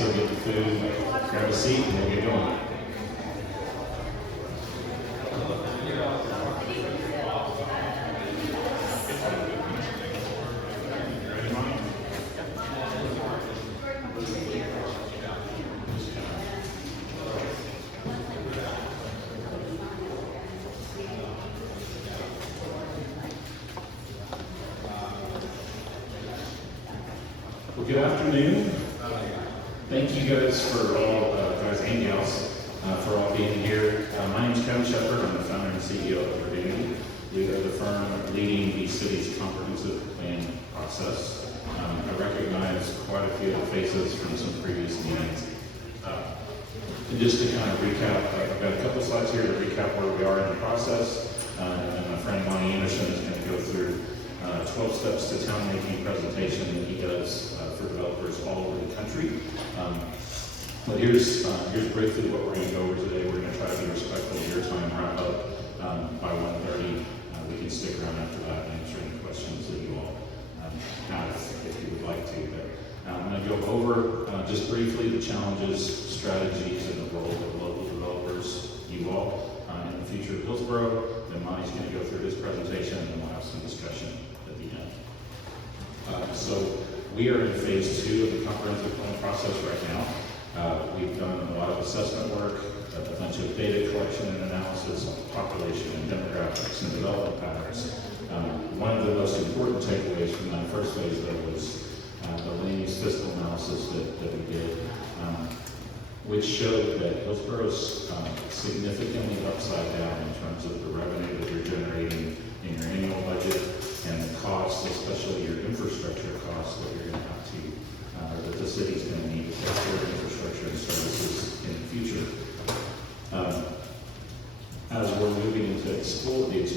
go get the food, grab a seat, and we'll get going. Well, good afternoon. Thank you guys for all, guys and gals, for all being here. My name is Kevin Shepard. I'm the founder and CEO of Reunity. We are the firm leading the city's comprehensive plan process. I recognize quite a few of the faces from some previous meetings. And just to kind of recap, I've got a couple slides here to recap where we are in the process. And my friend Monty Anderson is going to go through 12 steps to town making presentation that he does for developers all over the country. But here's briefly what we're going to go over today. We're going to try to be respectful of your time, wrap up by 1:30. We can stick around after that and answer any questions that you all have if you would like to. But I'm going to go over just briefly the challenges, strategies, and the role of local developers, you all, in the future of Hillsborough. Then Monty's going to go through his presentation, and then we'll have some discussion at the end. So we are in phase 2 of the comprehensive plan process right now. We've done a lot of assessment work, a bunch of data collection and analysis on population and demographics and development patterns. One of the most important takeaways from that first phase, though, was the land use fiscal analysis that we did, which showed that Hillsborough's significantly upside down in terms of the revenue that you're generating in your annual budget and the costs, especially your infrastructure costs that you're going to have to, that the city's going to need to take care of infrastructure and services in the future. As we're moving into the explore phase,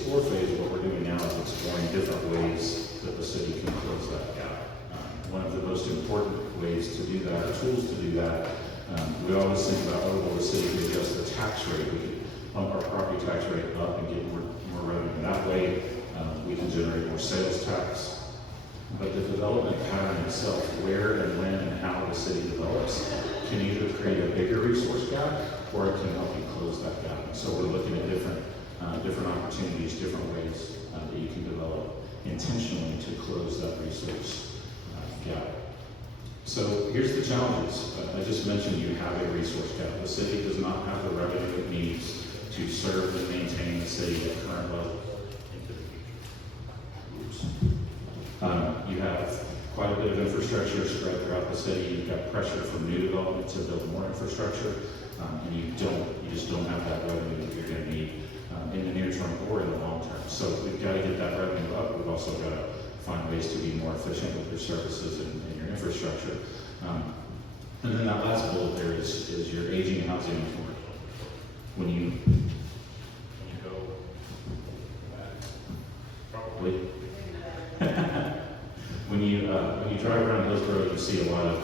what we're doing now is exploring different ways that the city can close that gap. One of the most important ways to do that, or tools to do that, we always think about, oh, well, the city could adjust the tax rate. We could bump our property tax rate up and get more revenue that way. We can generate more sales tax. But the development pattern itself, where and when and how the city develops, can either create a bigger resource gap or it can help you close that gap. And so we're looking at different opportunities, different ways that you can develop intentionally to close that resource gap. So here's the challenges. I just mentioned you have a resource gap. The city does not have the revenue it needs to serve and maintain the city at current levels into the future. You have quite a bit of infrastructure spread throughout the city. You've got pressure from new development to build more infrastructure, and you just don't have that revenue that you're going to need in the near term or in the long term. So we've got to get that revenue up. We've also got to find ways to be more efficient with your services and your infrastructure. And then that last bullet there is your aging housing and commercial. When you go probably when you drive around Hillsborough, you see a lot of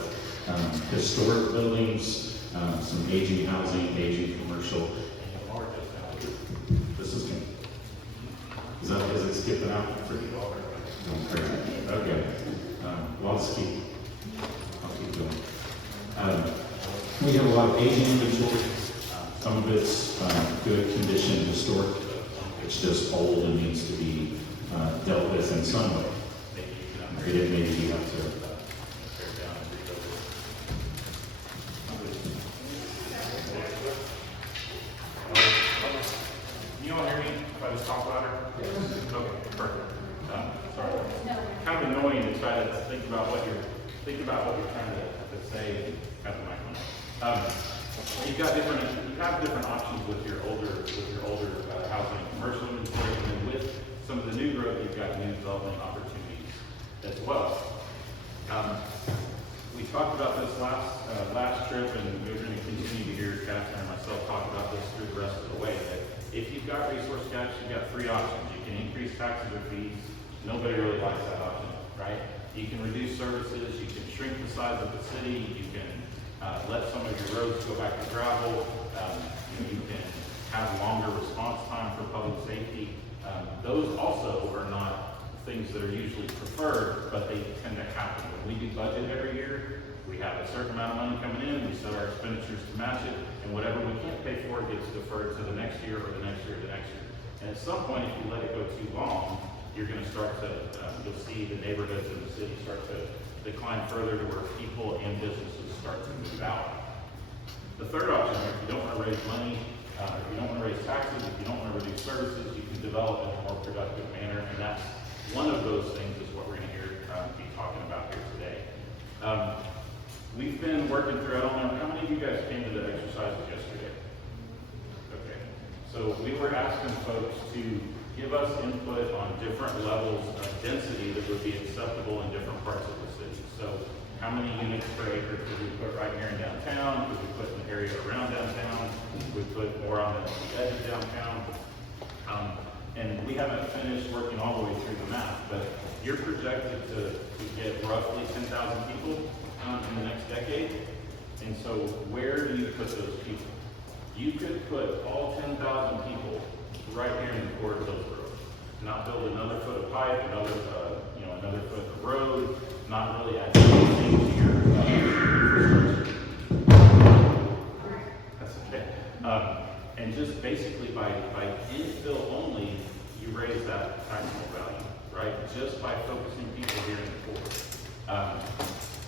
historic buildings, some aging housing, aging commercial. This is good. Is it skipping out for you all? Okay. Well, I'll keep going. We have a lot of aging inventory. Some of it's good condition, historic. It's just old and needs to be dealt with in some way. Maybe you have to tear down and rebuild it. Can you all hear me if I just talk louder? Yes. Okay, perfect. Sorry. Kind of annoying to try to think about what you're trying to say and have the mic on. You have different options with your older housing and commercial inventory, and then with some of the new growth, you've got new development opportunities as well. We talked about this last trip, and we're going to continue to hear Catherine and myself talk about this through the rest of the way. That if you've got resource gaps, you've got 3 options. You can increase taxes or fees. Nobody really likes that option, right? You can reduce services. You can shrink the size of the city. You can let some of your roads go back to gravel. You can have longer response time for public safety. Those also are not things that are usually preferred, but they tend to happen. When we do budget every year, We have a certain amount of money coming in, we set our expenditures to match it, and whatever we can't pay for gets deferred to the next year or the next year or the next year. And at some point, if you let it go too long, you're gonna start to, you'll see the neighborhoods in the city start to decline further to where people and businesses start to move out. The third option, if you don't wanna raise money, if you don't wanna raise taxes, if you don't wanna reduce services, you can develop in a more productive manner, and that's one of those things is what we're gonna be talking about here today. We've been working through, I don't know, how many of you guys came to the exercises yesterday? Okay, so we were asking folks to give us input on different levels of density that would be acceptable in different parts of the city. So how many units per acre could we put right here in downtown? Could we put an area around downtown? Could we put more on the edge of downtown? And we haven't finished working all the way through the math, but you're projected to get roughly 10,000 people in the next decade. And so where do you put those people? You could put all 10,000 people right here in the core of Hillsborough. Not build another foot of pipe, another foot of road, not really add anything to your infrastructure. That's okay. And just basically by infill only, you raise that taxable value, right? Just by focusing people here in the core.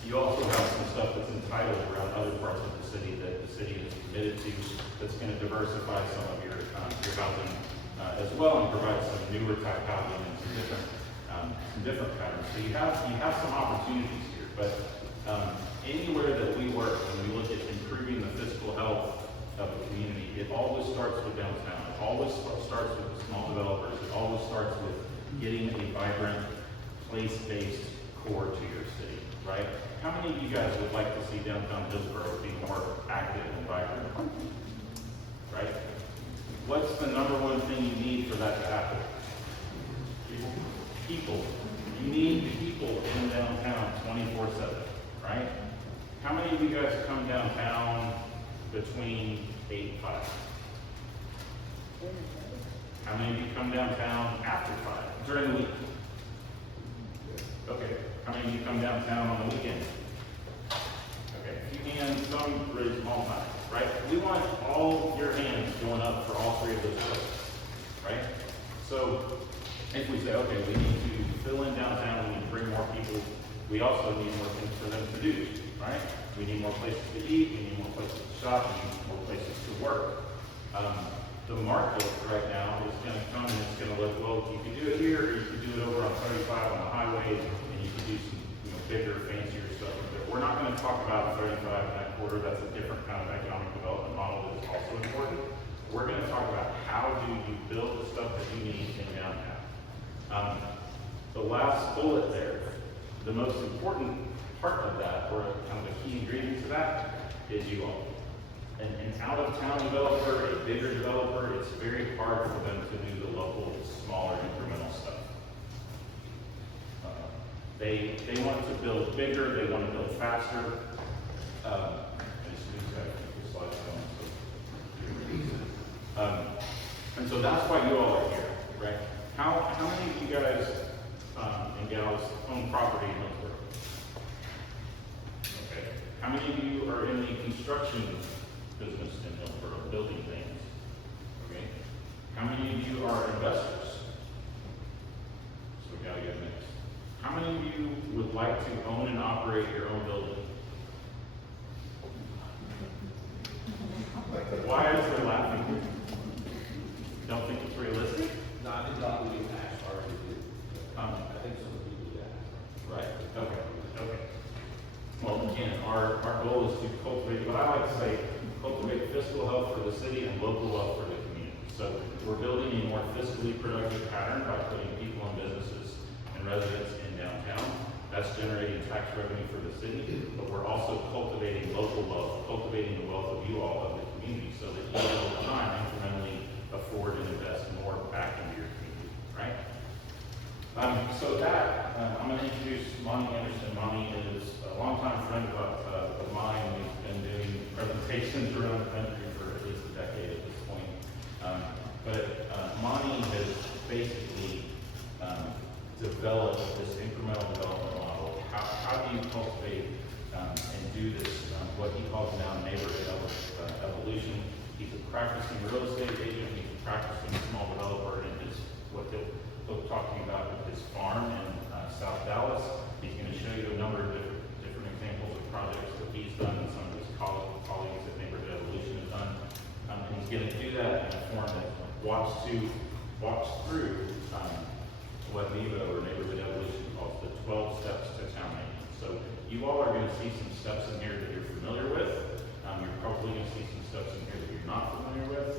You also have some stuff that's entitled around other parts of the city that the city is committed to, that's going to diversify some of your housing as well, and provide some newer type housing and some different patterns. So you have some opportunities here, but anywhere that we work, when we look at improving the fiscal health of the community, it always starts with downtown. It always starts with the small developers. It always starts with getting a vibrant, place-based core to your city, right? How many of you guys would like to see downtown Hillsborough be more active and vibrant? Right? What's the number one thing you need for that to happen? People. You need people in downtown 24/7, right? How many of you guys come downtown between 8 and 5? How many of you come downtown after 5, during the week? Okay. How many of you come downtown on the weekend? Okay, a few hands, some raise them all time, right? We want all your hands going up for all three of those folks, right? So if we say, okay, we need to fill in downtown, we need to bring more people, we also need more things for them to do, right? We need more places to eat, we need more places to shop, we need more places to work. The market right now is going to come and it's going to look, well, you can do it here, or you can do it over on 35 on the highway, and you can do some bigger, fancier stuff. But we're not going to talk about 35 in that quarter. That's a different kind of economic development model that is also important. We're going to talk about how do you build the stuff that you need in downtown. The last bullet there, the most important part of that, or kind of a key ingredient to that, is you all. An out-of-town developer, a bigger developer, it's very hard for them to do the local, smaller, incremental stuff. They want to build bigger, they want to build faster. And so that's why you all are here, right? How many of you guys and gals own property in Hillsborough? Okay. How many of you are in the construction business in Hillsborough, building things? Okay. How many of you are investors? So we gotta get mixed. How many of you would like to own and operate your own building? Why is there laughing? Don't think it's realistic? Not exactly as hard to do. I think some people do that. Right. Okay. Well, again, our goal is to cultivate, what I like to say, cultivate fiscal health for the city and local wealth for the community. So we're building a more fiscally productive pattern by putting people and businesses and residents in downtown. That's generating tax revenue for the city, but we're also cultivating local wealth, cultivating the wealth of you all, of the community, so that you over time incrementally afford and invest more back into your community, right? So that, I'm going to introduce Monty Anderson. Monty is a longtime friend of mine. We've been doing presentations around the country for at least a decade at this point. But Monty has basically developed this incremental development model. How do you cultivate and do this, what he calls now neighborhood evolution. He's a practicing real estate agent, he's a practicing small developer, and his, what he'll talk to you about with his farm in South Dallas. He's gonna show you a number of different examples of projects that he's done and some of his colleagues at Neighborhood Evolution have done. And he's gonna do that in a form that walks through what NEVO or Neighborhood Evolution calls the 12 steps to town maintenance. So you all are gonna see some steps in here that you're familiar with. You're probably gonna see some steps in here that you're not familiar with.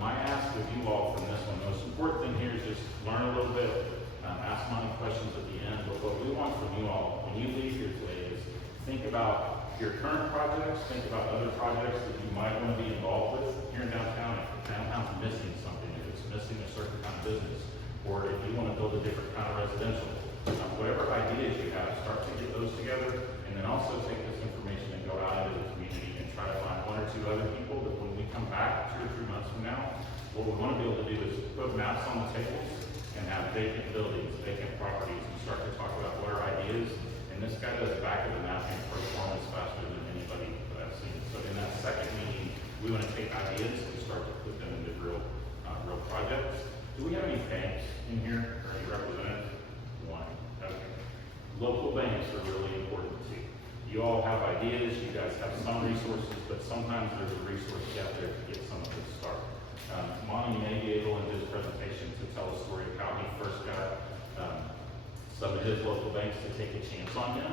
My ask of you all from this one, the most important thing here is just learn a little bit, ask money questions at the end, but what we want from you all, when you leave here today, is think about your current projects, think about other projects that you might want to be involved with here in downtown. If the downtown's missing something, if it's missing a certain kind of business, or if you want to build a different kind of residential, whatever ideas you have, start to get those together, and then also take this information and go out into the community and try to find one or two other people that when we come back 2 or 3 months from now, what we want to be able to do is put maps on the tables and have vacant buildings, vacant properties, and start to talk about what are ideas. And this guy does back of the mapping performance faster than anybody that I've seen. So in that second meeting, we want to take ideas and start to put them into real projects. Do we have any banks in here or any representatives? One. Okay. Local banks are really important too. You all have ideas, you guys have some resources, but sometimes there's a resource gap there to get some of this started. Monty may be able in his presentation to tell a story of how he first got some of his local banks to take a chance on him.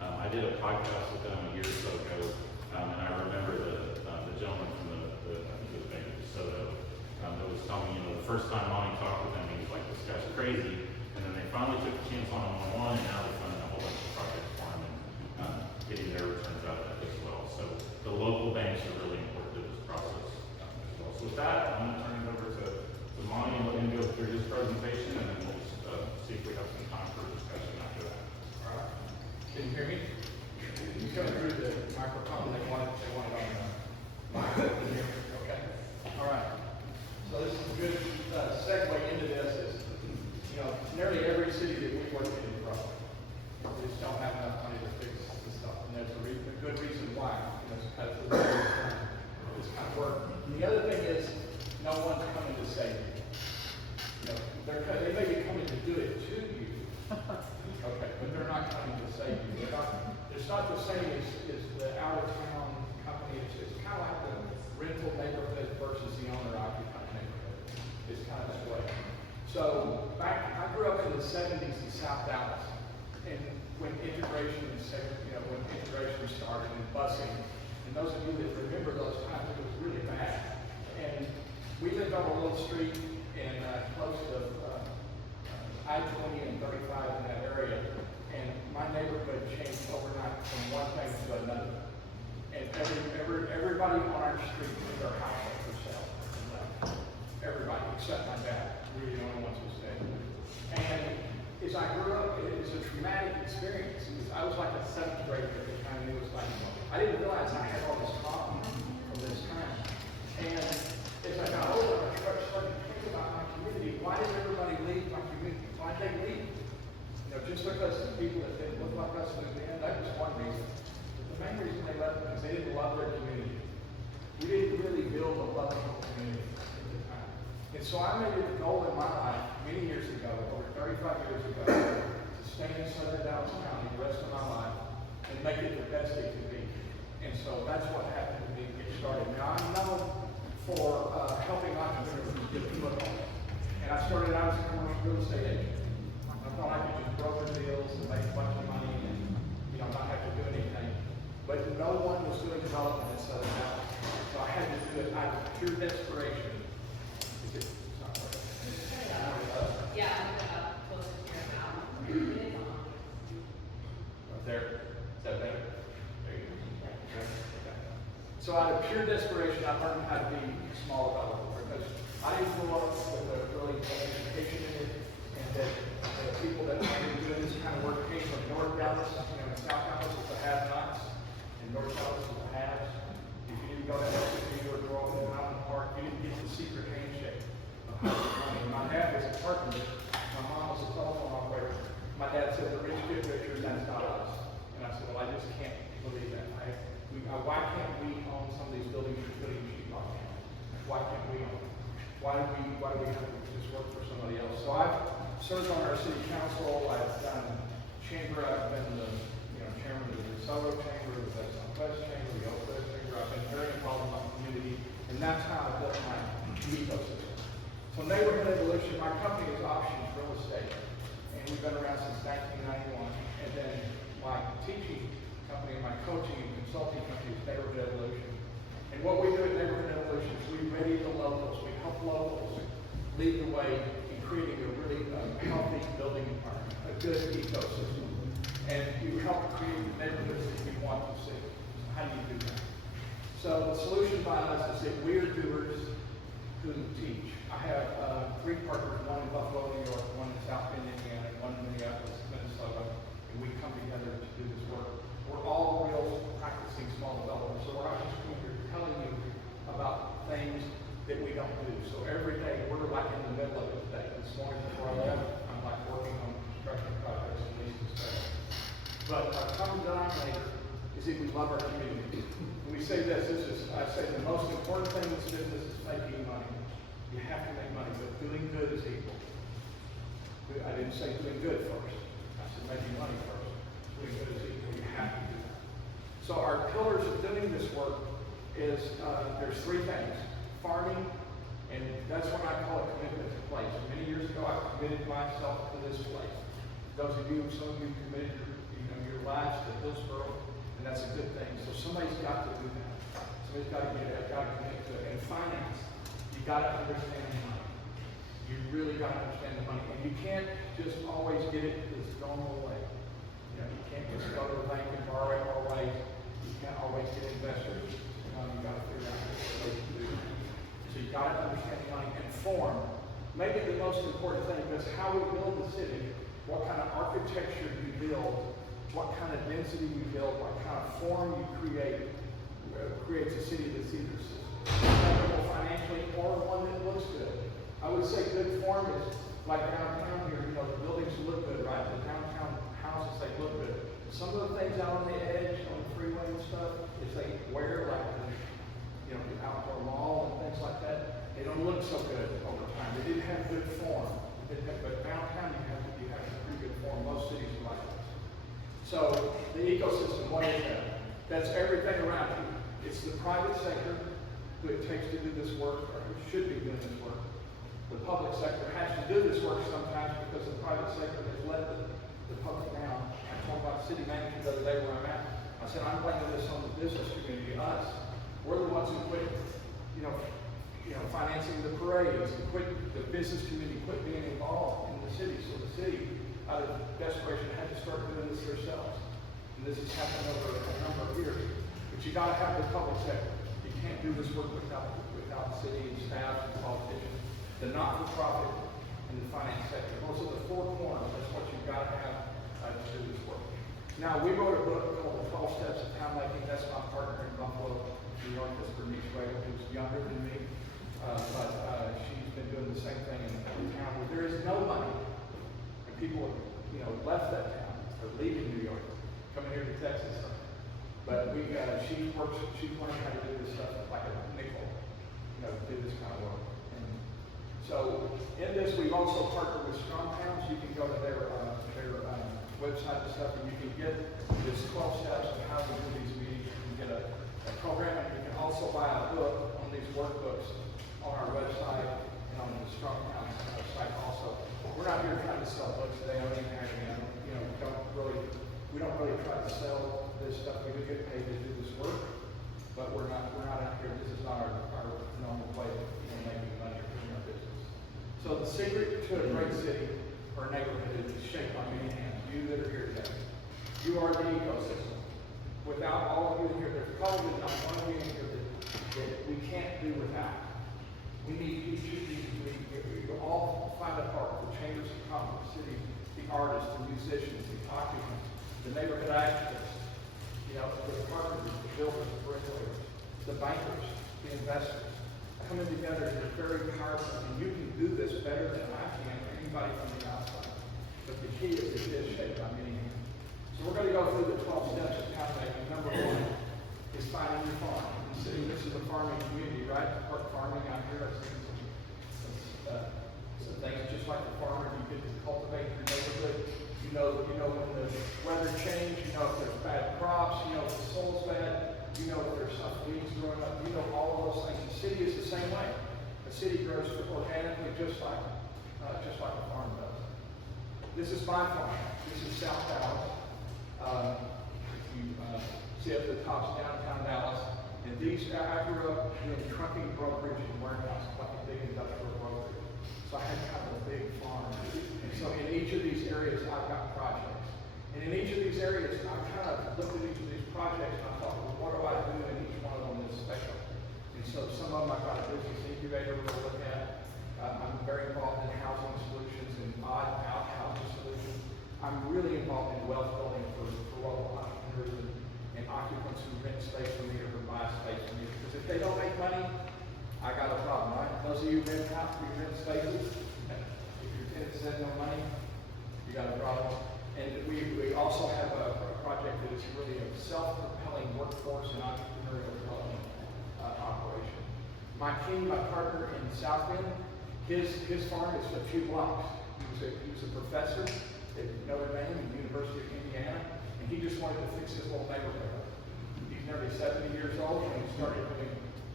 I did a podcast with them a year or so ago, and I remember the gentleman from I think it was Bank of DeSoto, that was telling me, the first time Monty talked with him, he was like, this guy's crazy, and then they finally took a chance on him one-on-one, and now they're funding a whole bunch of projects for him, and getting their returns out of that as well. So the local banks are really important to this process as well. So with that, I'm going to turn it over to Monty and let him go through his presentation, and then we'll see if we have some time for discussion after that. All right. Can you hear me? You come through the microphone, they want it on the microphone here. Okay. All right. So this is a good segue into this is, nearly every city that we work in is broke. We just don't have enough money to fix this stuff. And there's a good reason why. It's because of this kind of work. And the other thing is, no one's coming to save you. They may be coming to do it to you. Okay, but they're not coming to save you. It's not the same as the out-of-town company. It's kind of like the rental neighborhood versus the owner-occupied neighborhood. It's kind of this way. So I grew up in the 70s in South Dallas, and when integration started and busing, and those of you that remember those times, it was really bad. And we lived on a little street in close to I-20 and 35 in that area, and my neighborhood changed overnight from one thing to another. And everybody on our street put their house up for sale. Everybody except my dad. We were the only ones who stayed. And as I grew up, it was a traumatic experience. I was like a 7th grader at the time. It was like, I didn't realize I had all this trauma from this time. And as I got older, I started to think about my community. Why did everybody leave my community? Why did they leave? Just because the people that didn't look like us moved in, that was one reason. The main reason they left was they didn't love their community. We didn't really build a loving community at the time. And so I made it a goal in my life many years ago, over 35 years ago, to stay in Southern Dallas County the rest of my life and make it the best it could be. And so that's what happened to me to get started. Now I'm known for helping entrepreneurs get a foothold. And I started out as a commercial real estate agent. I thought I could just broker deals and make a bunch of money and not have to do anything. But no one was doing development in Southern Dallas. So I had to do it out of pure desperation. Yeah, closer to your mouth. Right there. Is that better? There you go. Okay. So out of pure desperation, I learned how to be a small developer because I didn't grow up with a really education in it, and that the people that were doing this kind of work came from North Dallas, and South Dallas is the have-nots, and North Dallas is the haves. If you didn't go to LCD or grow up in Mountain Park, you didn't get the secret handshake. My dad was a carpenter. My mom was a telephone operator. My dad said, the rich get richer, and that's not us. And I said, well, I just can't believe that. Why can't we own some of these buildings you're putting sheetrock down? Why can't we own them? Why do we have to just work for somebody else? So I've served on our city council, I've done chamber, I've been the, chairman of the DeSoto Chamber, the West Southwest Chamber, the Old West Chamber, I've been very involved in my community, and that's how I built my ecosystem. So Neighborhood Evolution, my company is Options Real Estate, and we've been around since 1991, and then my teaching company, my coaching and consulting company is Neighborhood Evolution. And what we do at Neighborhood Evolution is we ready the locals, we help locals lead the way in creating a really healthy building environment, a good ecosystem. And you help create the neighborhoods that you want to see. How do you do that? So the solution by us is that we are doers who teach. I have 3 partners, one in Buffalo, New York, one in South Bend, Indiana, and one in Minneapolis, Minnesota, and we come together to do this work. We're all real practicing small developers, so we're not just coming here telling you about things that we don't do. So every day, we're like in the middle of it today. This morning before I left, I'm like working on construction projects and leases stuff. But our common denominator is that we love our community. And we say this is, I say the most important thing in this business is making money. You have to make money, but doing good is equal. I didn't say doing good first. I said making money first. Doing good is equal. You have to do that. So our pillars of doing this work is, there's 3 things. Farming, and that's what I call a commitment to place. Many years ago, I committed myself to this place. Those of you, some of you committed your lives to Hillsborough, and that's a good thing. So somebody's got to do that. Somebody's got to get it, got to commit to it. And finance, you got to understand the money. You really got to understand the money. And you can't just always get it this normal way. You can't just go to the bank and borrow it always. You can't always get investors. You got to figure out what to do. So you got to understand the money and form. Maybe the most important thing is how we build the city, what kind of architecture you build, what kind of density you build, what kind of form you create, creates a city that's either sustainable financially or one that looks good. I would say good form is like downtown here, the buildings look good, right? The downtown houses, they look good. Some of the things out on the edge, on the freeway and stuff, is they wear like the outdoor mall and things like that. They don't look so good over time. They didn't have good form. But downtown you have pretty good form. Most cities are like this. So the ecosystem, what is that? That's everything around you. It's the private sector who it takes to do this work, or who should be doing this work. The public sector has to do this work sometimes because the private sector has let the public down. I talked about city manager the other day where I'm at. I said, I'm blaming this on the business community, us. We're the ones who quit, financing the parades, and quit the business community, quit being involved in the city. So the city, out of desperation, had to start doing this themselves. And this has happened over a number of years. But you got to have the public sector. You can't do this work without city and staff and politicians, the not-for-profit and the finance sector. Those are the 4 corners. That's what you've got to have to do this work. Now, we wrote a book called The 12 Steps of Town Making. That's my partner in Buffalo, New York, is Bernice Ragle, who's younger than me. But she's been doing the same thing in town where there is no money. And people, left that town, or leaving New York, coming here to Texas. But she learned how to do this stuff like a nickel, do this kind of work. And so in this, we've also partnered with Strong Towns. You can go to their website and stuff, and you can get this 12 steps of how to do these meetings. You can get a program, and you can also buy a book on these workbooks on our website and on the Strong Towns website also. We're not here trying to sell books today. I don't even have any. We don't really try to sell this stuff. We do get paid to do this work, but we're not out here. This is not our normal way of making money or doing our business. So the secret to a great city or neighborhood is shaped by many hands. You that are here today, you are the ecosystem. Without all of you here, there's probably not one of you in here that we can't do without. We need each of you. We all find a part. The chambers of commerce, city, the artists, the musicians, the occupants, the neighborhood activists, the carpenters, the builders, the bricklayers, the bankers, the investors, coming together is very powerful, and you can do this better than I can or anybody from the outside. But the key is it is shaped by many hands. So we're going to go through the 12 steps of town making. Number 1 here, I've seen some things, just like the farmer, you get to cultivate your neighborhood. You know when the weather changes, you know if there's bad crops, you know if the soil's bad, you know if there's some weeds growing up, you know all of those things. The city is the same way. The city grows organically just like the farm does. This is my farm. This is South Dallas. If you see up the top's downtown Dallas. And I grew up doing trucking, brokerage, and warehouse, like a big industrial brokerage. So I had kind of a big farm. And so in each of these areas, I've got projects. And in each of these areas, I've kind of looked at each of these projects and I thought, well, what do I do in each one of them that's special? And so some of them I've got a business incubator we'll look at. I'm very involved in housing solutions and odd out housing solutions. I'm really involved in wealth building for local entrepreneurs and occupants who rent space from me or who buy space from me. Because if they don't make money, I got a problem, right? Those of you who rent spaces, if your tenant says no money, you got a problem. And we also have a project that is really a self-propelling workforce and entrepreneurial development operation. My partner in South Bend, his farm is a few blocks. He was a professor at Notre Dame and the University of Indiana, and he just wanted to fix his little neighborhood. He's nearly 70 years old, and he started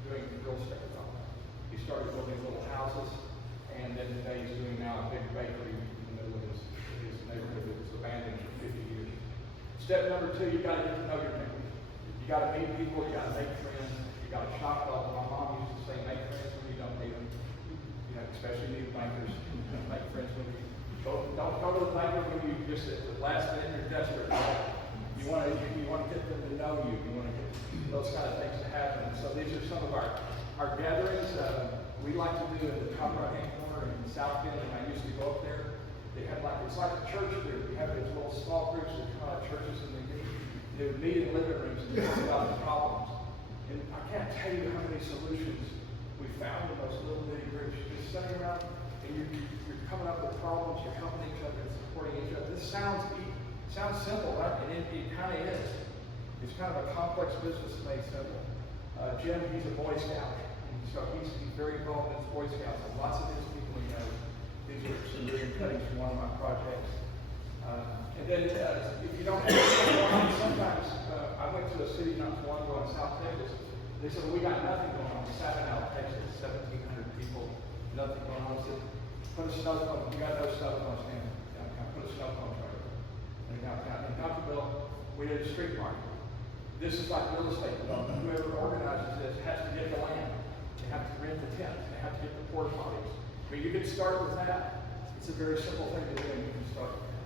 doing real estate development. He started building little houses, and then today he's doing now a big bakery in the middle of his neighborhood that was abandoned for 50 years. Step number 2, you got to get to know your neighbors. You got to meet people, you got to make friends, you got to shop well. My mom used to say, make friends when you don't need them. You know, especially new bankers, make friends when you don't go to the banker when you just at the last minute you're desperate. You want to get them to know you. You want to get those kind of things to happen. And so these are some of our gatherings. We like to do in the top right-hand corner in South Bend, and I used to go up there. They had it's like a church group. We have these little small groups that come out of churches, and they would meet in living rooms and talk about the problems. And I can't tell you how many solutions we found in those little bitty groups. You're just sitting around and you're coming up with problems, you're helping each other and supporting each other. This sounds simple, right? And it kind of is. It's kind of a complex business made simple. Jim, he's a Boy Scout, and so he's very involved in his Boy Scouts, and lots of his people, these are some really cuttings from one of my projects. And then if you don't have sometimes I went to a city not too long ago in South Texas. They said, well, we got nothing going on. Savannah, Texas, 1,700 people, nothing going on. I said, put a snow cone. You got no snow cones in downtown. Put a snow cone truck in downtown. In Duncanville, we did a street market. This is like real estate development. Whoever organizes this has to get the land. They have to rent the tents. They have to get the porta potties. I mean, you can start with that. It's a very simple thing to do, and you can start with that.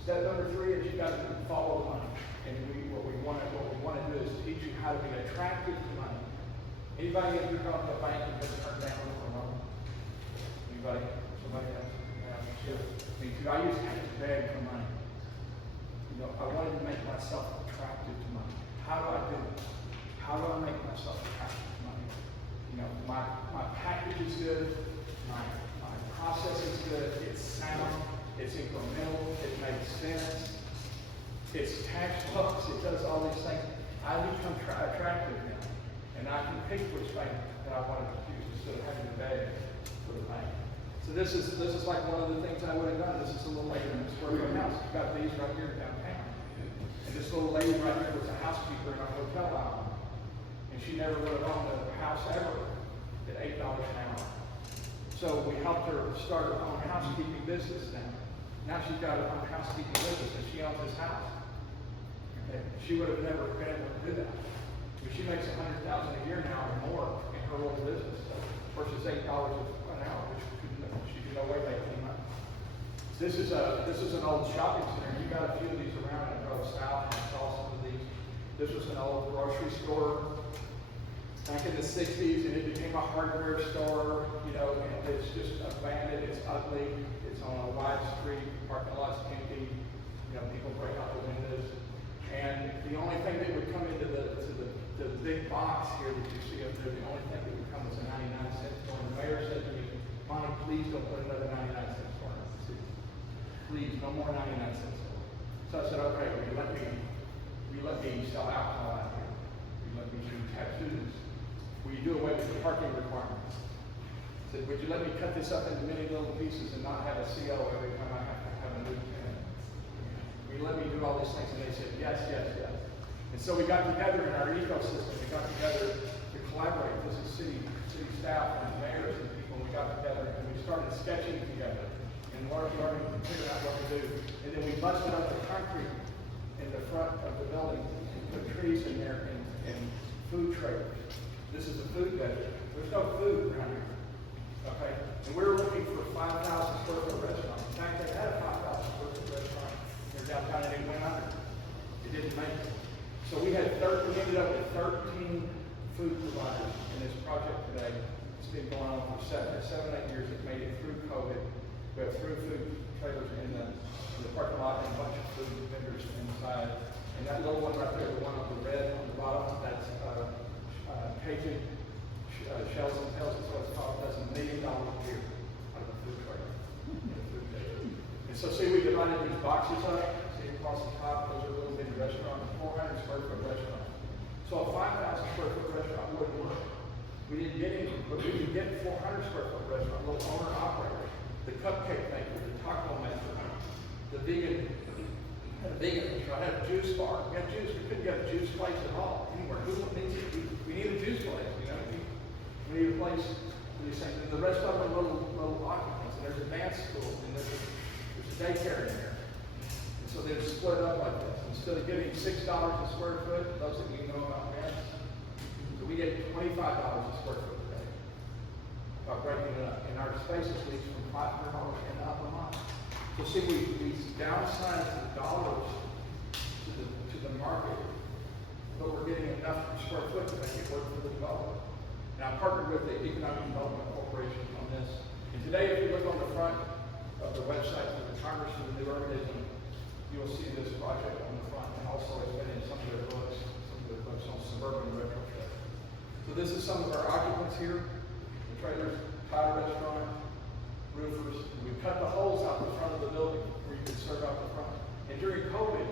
Step number 3 is you got to follow the money. And what we want to do is teach you how to be attractive to money. Anybody ever gone to a bank and been turned down for a loan? Anybody? Somebody else? Sure. Me too. I used to have to beg for money. I wanted to make myself attractive to money. How do I do it? How do I make myself attractive to money? My package is good. My process is good. It's sound. It's incremental. It makes sense. It's tax books. It does all these things. I become attractive now, and I can pick which bank that I want to use instead of having to beg for the bank. So this is like one of the things I would have done. This is a little lady in this square house. We've got these right here downtown, and this little lady right here was a housekeeper in our hotel island, and she never would have owned a house ever at $8 an hour. So we helped her start her own housekeeping business now. Now she's got her own housekeeping business, and she owns this house. Okay. She would have never been able to do that. But she makes $100,000 a year now or more in her little business versus $8 an hour, which she could no way make any money. This is an old shopping center. You got a few of these around. I drove south and I saw some of these. This was an old grocery store back in the 60s, and it became a hardware store. And it's just abandoned. It's ugly. It's on a wide street. Parking lot's empty. People break out the windows. And the only thing that would come into the big box here that you see up there, the only thing that would come was a 99-cent store. And the mayor said to me, Monty, please don't put another 99-cent store in the city. Please, no more 99-cent store. So I said, okay, will you let me sell alcohol out here? Will you let me do tattoos? Will you do away with the parking requirements? Said, would you let me cut this up into many little pieces and not have a CO every time I have to have a new tenant? Will you let me do all these things? And they said, yes, yes, yes. And so we got together in our ecosystem. We got together to collaborate. This is city staff and mayors and people. We got together and we started sketching together and learning and figuring out what to do. And then we busted up the concrete in the front of the building and put trees in there and food trailers. This is a food desert. There's no food around here. Okay? And we were looking for a 5,000 square foot restaurant. In fact, they had a 5,000 square foot restaurant here downtown and it went under. It didn't make it. So we ended up with 13 food providers in this project today. It's been going on for 7 or 8 years. It made it through COVID. We have 3 food trailers in the parking lot and a bunch of food vendors inside. And that little one right there, the one on the red on the bottom, that's Cajun Shells and Tails, is what it's called. That's $1 million a year out of the food trailer. And so see, we divided these boxes up. See across the top, those are little bitty restaurants, 400 square foot restaurant. So a 5,000 square foot restaurant wouldn't work. We didn't get any, but we could get 400 square foot restaurant, little owner operator, the cupcake maker, the taco maker, the vegan restaurant, had a juice bar. We had juice. We couldn't get a juice place at all anywhere. Who needs it? We need a juice place. You know, we need a place for these things. And the rest of them are little occupants. And there's a dance school and there's a daycare in there. And so they're split up like this. Instead of getting $6 a square foot, those of you know about rents, so we get $25 a square foot today by breaking it up. And our spaces lease from $500 and up a month. So see, we downsize the dollars to the market, but we're getting enough per square foot to make it work for the developer. And I partnered with the Economic Development Corporation on this. And today, if you look on the front of the website for the Congress of the New Urbanism, you'll see this project on the front, and also it's been in some of their books on suburban retrofit. So this is some of our occupants here, the trailers, Thai restaurant, roofers. We cut the holes out the front of the building where you could serve out the front. And during COVID,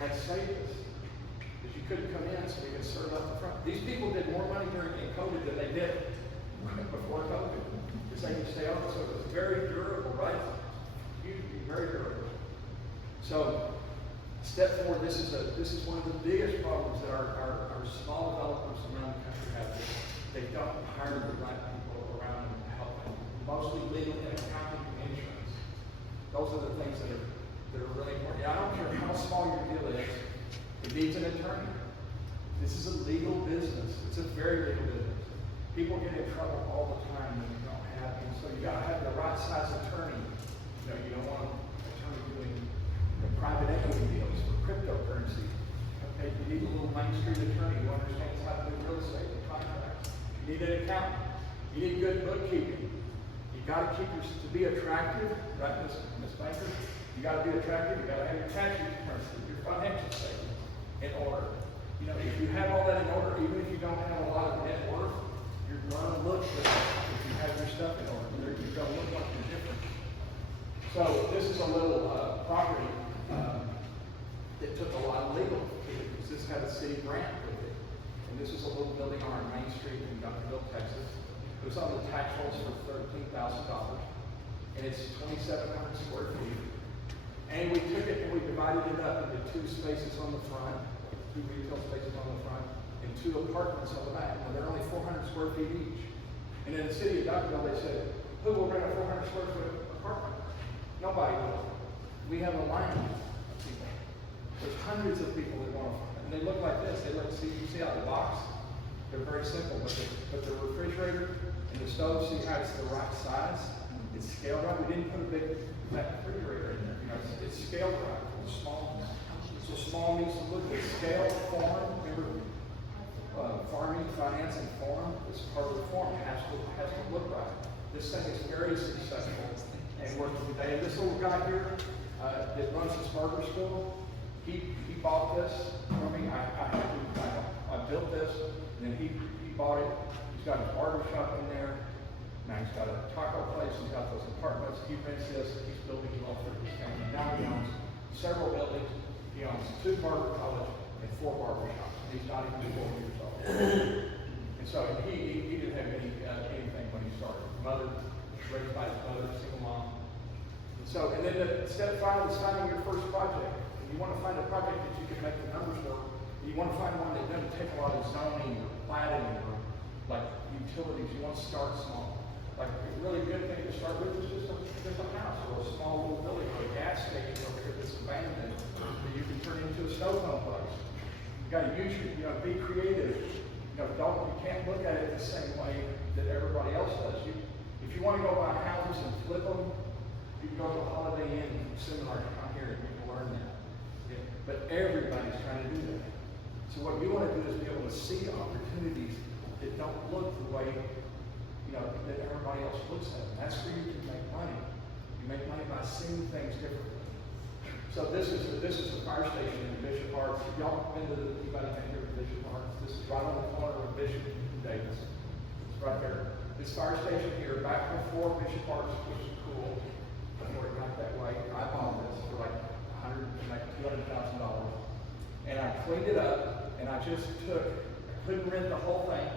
that saved us. Because you couldn't come in, so we could serve out the front. These people did more money during COVID than they did before COVID. Because they could stay open, so it was very durable, right? Hugely, very durable. So, step forward, this is one of the biggest problems that our small developers around the country have. They don't hire the right people around them to help them. Mostly legal and accounting and insurance. Those are the things that are really important. I don't care how small your deal is, it needs an attorney. This is a legal business. It's a very legal business. People get in trouble all the time when you don't have them. So you gotta have the right size attorney. You don't want an attorney doing private equity deals for cryptocurrency. Okay, you need a little Main Street attorney who understands how to do real estate and contracts. You need an accountant. You need good bookkeeping. You got to keep to be attractive, right, Ms. Banker? You got to be attractive. You got to have your tax returns, your financial statements in order. If you have all that in order, even if you don't have a lot of net worth, you're going to look different if you have your stuff in order. You're going to look like you're different. So this is a little property that took a lot of legal because this had a city grant with it. And this is a little building on our Main Street in Duncanville, Texas. It was on the tax rolls for $13,000, and it's 2,700 square feet. And we took it and we divided it up into 2 spaces on the front, 2 retail spaces on the front, and 2 apartments on the back. Now they're only 400 square feet each. And in the city of Duncanville, they said, who will rent a 400 square foot apartment? Nobody will. We have a line of people. There's hundreds of people that want to, and they look like this. They look, you see how the box, they're very simple, but the refrigerator and the stove, see how it's the right size? It's scaled right. We didn't put a big refrigerator in there. It's scaled right. It's small. So small means to look at scale, form. Remember, farming, finance, and form is part of the form. It has to look right. This thing is very successful and working today. And this little guy here that runs this barber school, he bought this for me. I built this, and then he bought it. He's got a barber shop in there. Now he's got a taco place. He's got those apartments. He rents this. He's building well for his family. Now he owns several buildings. He owns 2 barber colleges and 4 barber shops. He's not even 4 years old. And so he didn't have anything when he started. Mother, raised by his mother, single mom. And so, and then step 5 is finding your first project. And you want to find a project that you can make the numbers work. And you want to find one that doesn't take a lot of zoning or platting or like utilities. You want to start small. Like a really good thing to start with is just a house or a small little building or a gas station over here that's abandoned that you can turn into a stove home place. You got to use your, be creative. You can't look at it the same way that everybody else does. If you want to go buy houses and flip them, you can go to a Holiday Inn seminar out here and you can learn that. Yeah. But everybody's trying to do that. So what you want to do is be able to see opportunities that don't look the way that everybody else looks at them. That's where you can make money. You make money by seeing things differently. So this is the fire station in Bishop Arts. Y'all been to anybody been here to Bishop Arts? This is right on the corner of Bishop and Davis. It's right there. This fire station here, back before Bishop Arts, which is cool, before it got that way, I bought this for like $200,000. And I cleaned it up, and I couldn't rent the whole thing,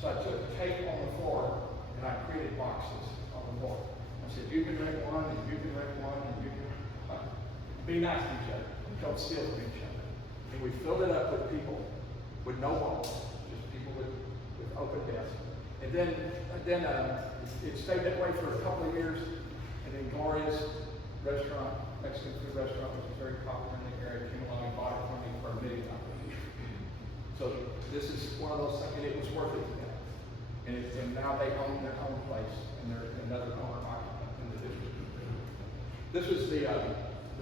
so I took tape on the floor, and I created boxes on the floor. I said, you can rent one, and you can rent one, and you can be nice to each other, and don't steal from each other. And we filled it up with people with no walls, just people with open desks. And then it stayed that way for a couple of years, and then Gloria's restaurant, Mexican food restaurant, which is very popular in the area, came along and bought it from me for $1 million. So this is one of those things, and it was worth it to them. And now they own their own place, and they're another owner occupant in the district. This was the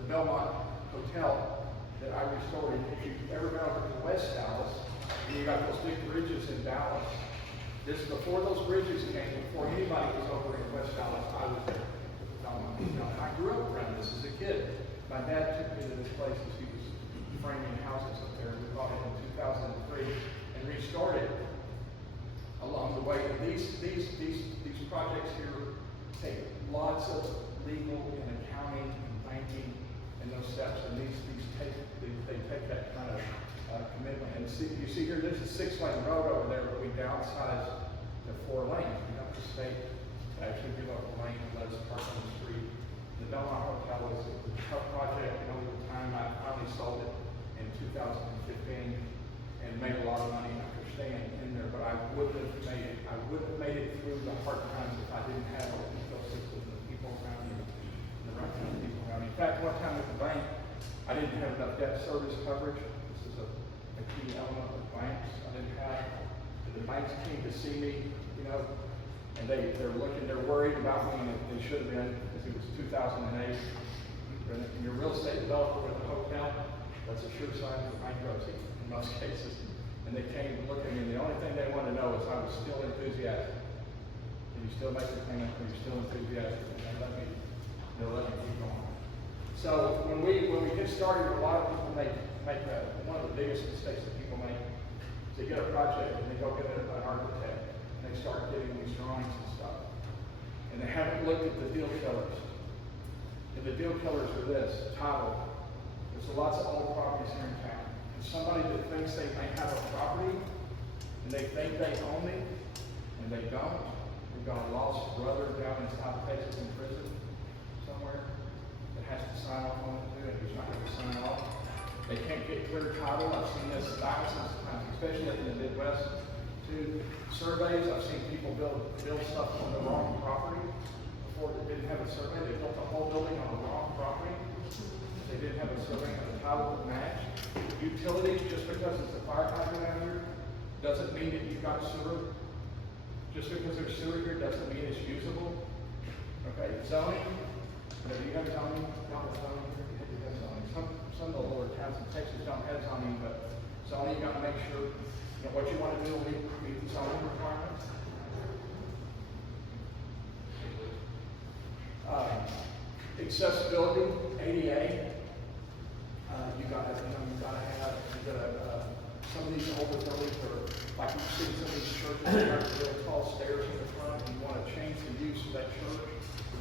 Belmont Hotel that I restored. If you've ever been over to West Dallas, and you got those big bridges in Dallas, before those bridges came, before anybody was over in West Dallas, I was there. I grew up around this as a kid. My dad took me to this place as he was framing houses up there. We bought it in 2003 and restored it along the way. These projects here take lots of legal and accounting and banking and those steps, and they take that kind of commitment. And you see here, there's a 6-lane road over there, but we downsized to 4 lanes. We got the state to actually give up a lane and let us park on the street. The Belmont Hotel was a tough project, and over time I finally sold it in 2015 and made a lot of money after staying in there. But I wouldn't have made it through the hard times if I didn't have the ecosystem, the people around me, the right kind of people around me. In fact, one time at the bank, I didn't have enough debt service coverage. This is a key element of banks. I didn't have. The banks came to see me, and they're worried about me, and they should have been, because it was 2008. And you're a real estate developer with a hotel, that's a sure sign of bankruptcy in most cases. And they came to look at me, and the only thing they wanted to know is I was still enthusiastic. Can you still make the payment? Are you still enthusiastic? And they'll let me keep going. So when we get started, a lot of people make one of the biggest mistakes that people make is they get a project and they go get an architect and they start getting these drawings and stuff. And they haven't looked at the deal killers. And the deal killers are this: title. There's lots of old properties here in town. And somebody that thinks they may have a property and they think they own it and they don't. We've got a lost brother down in South Texas in prison somewhere that has to sign off on it too, and he's not going to sign off. They can't get clear title. I've seen this thousands of times, especially in the Midwest. To surveys, I've seen people build stuff on the wrong property before they didn't have a survey. They built the whole building on the wrong property. They didn't have a survey and the title would match. Utilities, just because it's a fire hydrant out here, doesn't mean that you've got sewer. Just because there's sewer here doesn't mean it's usable. Okay, zoning. Do you have zoning? Not with zoning here. You have zoning. Some of the lower towns in Texas don't have zoning, but zoning, you got to make sure what you want to do will meet the zoning requirements. Accessibility, ADA. Some of these older buildings are, like you see some of these churches, they have really tall stairs in the front, and you want to change the use of that church.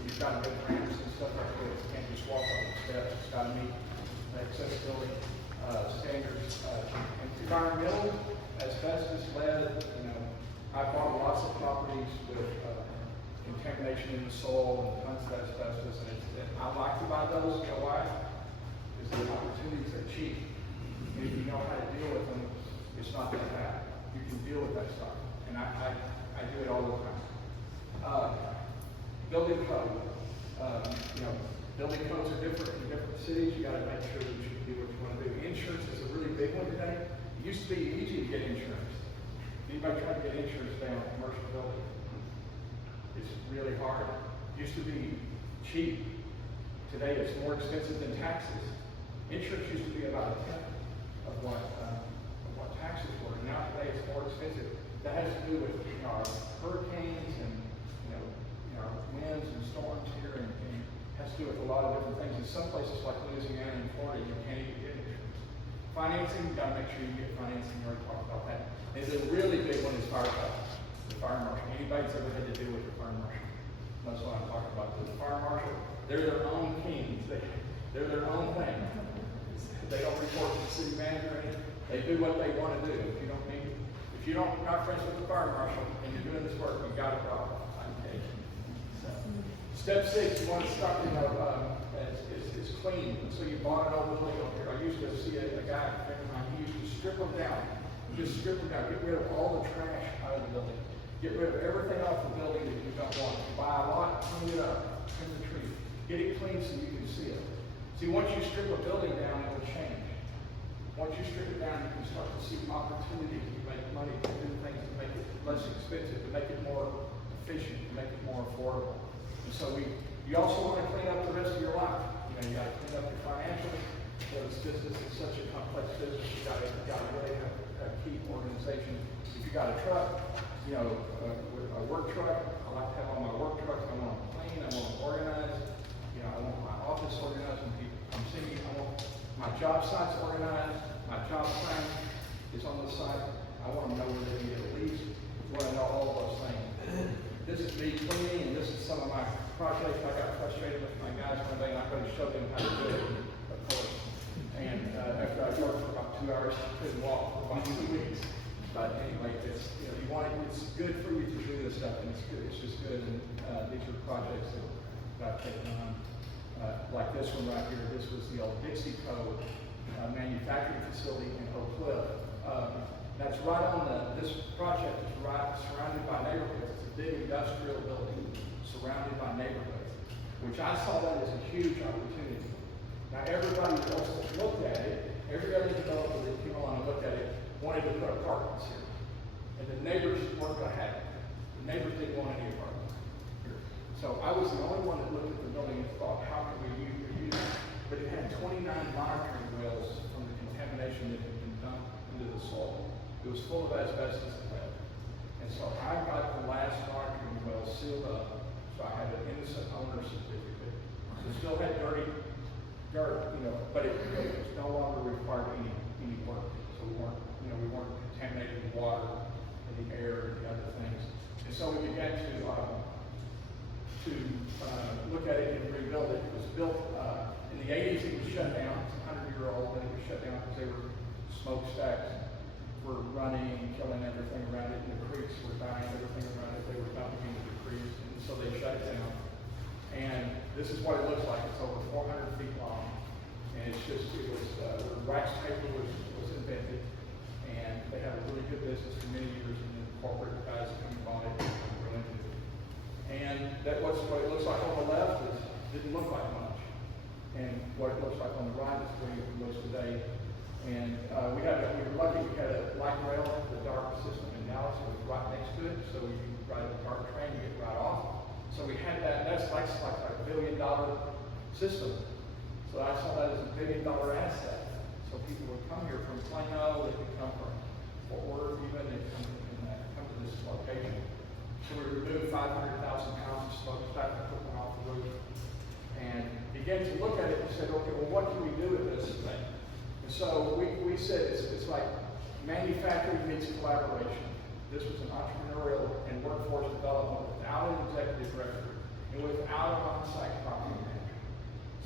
You've got to get ramps and stuff like that. You can't just walk up the steps. It's got to meet accessibility standards. Environmental, asbestos, lead, I bought lots of properties with contamination in the soil and tons of asbestos, and I like to buy those. You know why? Because the opportunities are cheap. And if you know how to deal with them, it's not that bad. You can deal with that stuff, and I do it all the time. Building code. Building codes are different in different cities. You got to make sure that you can do what you want to do. Insurance is a really big one today. It used to be easy to get insurance. Anybody try to get insurance down a commercial building? It's really hard. It used to be cheap. Today it's more expensive than taxes. Insurance used to be about a tenth of what taxes were. Now today it's more expensive. That has to do with our hurricanes and our winds and storms here, and has to do with a lot of different things. In some places like Louisiana and Florida, you can't even get insurance. Financing, you got to make sure you get financing. We already talked about that. And the really big one is fire trucks. The fire marshal. Anybody's ever had to deal with the fire marshal knows what I'm talking about. The fire marshal, they're their own kings. They're their own thing. They don't report to the city manager or anything. They do what they want to do. If you're not friends with the fire marshal and you're doing this work, you've got a problem. I can tell you. So, step 6, you want to start, it's clean. And so you bought an old building over here. I used to see a guy, a friend of mine, he used to strip them down. Just strip them down. Get rid of all the trash out of the building. Get rid of everything off the building that you don't want. Buy a lot, clean it up, trim the tree. Get it clean so you can see it. See, once you strip a building down, it will change. Once you strip it down, you can start to see opportunity to make money, to do things to make it less expensive, to make it more efficient, to make it more affordable. And so you also want to clean up the rest of your life. You got to clean up your financials. This business is such a complex business. You got to really have a key organization. If you got a truck, a work truck, I like to have all my work trucks. I want them clean. I want them organized. I want my office organized. I want my job sites organized. My job plan is on the site. I want to know where they need at least. I want to know all of those things. This is me cleaning, and this is some of my projects. I got frustrated with my guys one day, and I'm going to show them how to do it, of course. And after I worked for about 2 hours, I couldn't walk for about 2 weeks. But anyway, it's good for you to do this stuff, and it's good. It's just good. And these are projects that I've taken on, like this one right here. This was the old Dixie Code manufacturing facility in Oak Cliff. That's right on this project is surrounded by neighborhoods. It's a big industrial building surrounded by neighborhoods, which I saw that as a huge opportunity. Now everybody else that looked at it, every other developer that came along and looked at it wanted to put apartments here. And the neighbors weren't going to have it. The neighbors didn't want any apartments here. So I was the only one that looked at the building and thought, how can we use it? But it had 29 monitoring wells from the contamination that had been dumped into the soil. It was full of asbestos and lead. And so I got the last monitoring well sealed up, so I had an innocent owner certificate. So it still had dirt, but it was no longer required any work. So we weren't contaminating the water and the air and the other things. And so we began to look at it and rebuild it. It was built in the 80s. It was shut down. It's 100-year-old, and it was shut down because they were smokestacks were running and killing everything around it, and the creeks were dying, everything around it. They were dumping into the creeks, and so they shut it down. And this is what it looks like. It's over 400 feet long, and wax paper was invented, and they had a really good business for many years, and then corporate guys came and bought it and ruined it. And what it looks like on the left didn't look like much, and what it looks like on the right is where it looks today. And we were lucky we had a light rail, the DART system in Dallas. It was right next to it, so you could ride the DART train and get right off. So we had that. That's like a $1 billion system. So I saw that as a $1 billion asset. So people would come here from Plano, they could come from Fort Worth, even they come to this location. So we removed 500,000 pounds of smokestack equipment off the roof, and began to look at it and said, okay, well, what can we do with this thing? And so we said it's like manufacturing meets collaboration. This was an entrepreneurial and workforce development without an executive director and without an on-site property manager.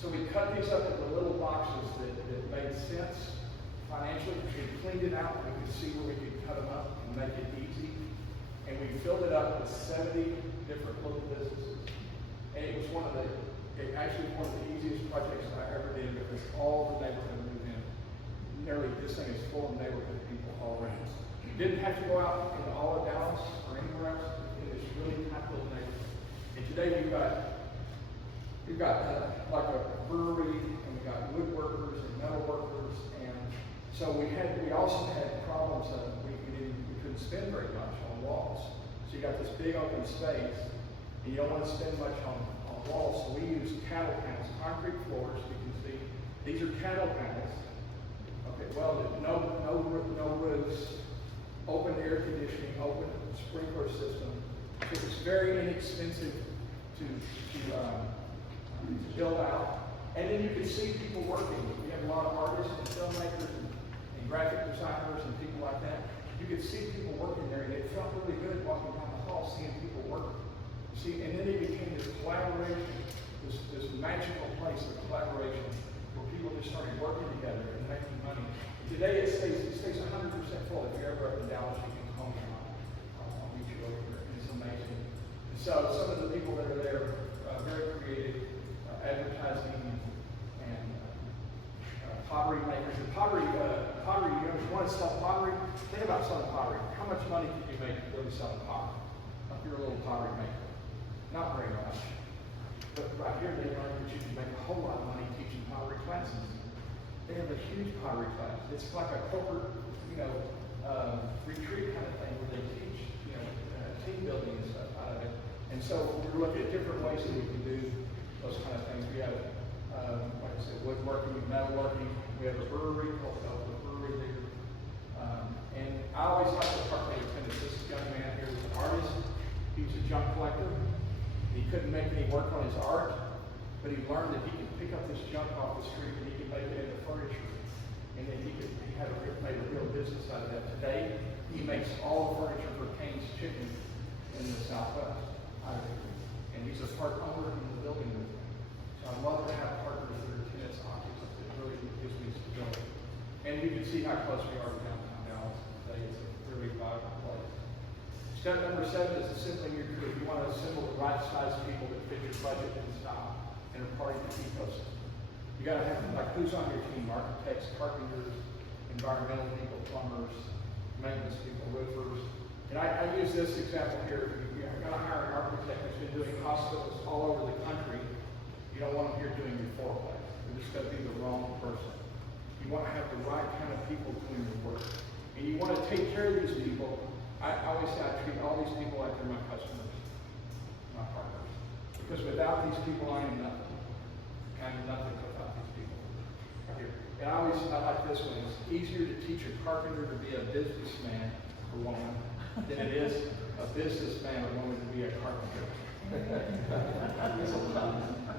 So we cut these up into little boxes that made sense financially. We cleaned it out. We could see where we could cut them up and make it easy. And we filled it up with 70 different little businesses. And it was actually one of the easiest projects I ever did because all the neighborhood moved in. Nearly this thing is full of neighborhood people all around. You didn't have to go out into all of Dallas or anywhere else. It was really tight little neighborhood. And today we've got like a brewery, and we got woodworkers and metal workers, and so we also had problems of we couldn't spend very much on walls. So you got this big open space, and you don't want to spend much on walls, so we use cattle panels, concrete floors. You can see these are cattle panels. Okay, well, no roofs, open air conditioning, open sprinkler system. So it's very inexpensive to build out. And then you can see people working. We have a lot of artists and filmmakers and graphic designers and people like that. You could see people working there, and it felt really good walking down the hall seeing people work. See, and then it became this collaboration, this magical place of collaboration where people just started working together and making money. Today it stays 100% full. If you're ever up in Dallas, you can call me. I'll meet you over there. It's amazing. And so some of the people that are there, very creative, advertising and pottery makers. And pottery, you want to sell pottery? Think about selling pottery. How much money can you make really selling pottery? If you're a little pottery maker. Not very much. But right here they learn that you can make a whole lot of money teaching pottery classes. They have a huge pottery class. It's like a corporate, retreat kind of thing where they teach, team building and stuff out of it. And so we're looking at different ways that we can do those kind of things. We have, like I said, woodworking, metalworking. We have a brewery called the Brewery there. And I always like the part that this young man here was an artist. He was a junk collector. He couldn't make any work on his art, but he learned that he could pick up this junk off the street and he could make it into furniture. And then he made a real business out of that. Today, he makes all the furniture for Kane's Chicken in the Southwest. And he's a part owner in the building with him. So I love to have partners that are tenants occupants. It really gives me stability. And you can see how close we are to downtown Dallas today. It's a really vibrant place. Step number 7 is assembling your crew. You want to assemble the right size people that fit your budget and style and are part of your ecosystem. You got to have, like, who's on your team? Architects, carpenters, environmental people, plumbers, maintenance people, roofers. And I use this example here. You're going to hire an architect that's been doing hospitals all over the country. You don't want them here doing your foreplay. They're just going to be the wrong person. You want to have the right kind of people doing your work. And you want to take care of these people. I always say I treat all these people like they're my customers, my partners. Because without these people, I am nothing. I am nothing without these people. Here. And I like this one. It's easier to teach a carpenter to be a businessman or woman than it is a businessman or woman to be a carpenter.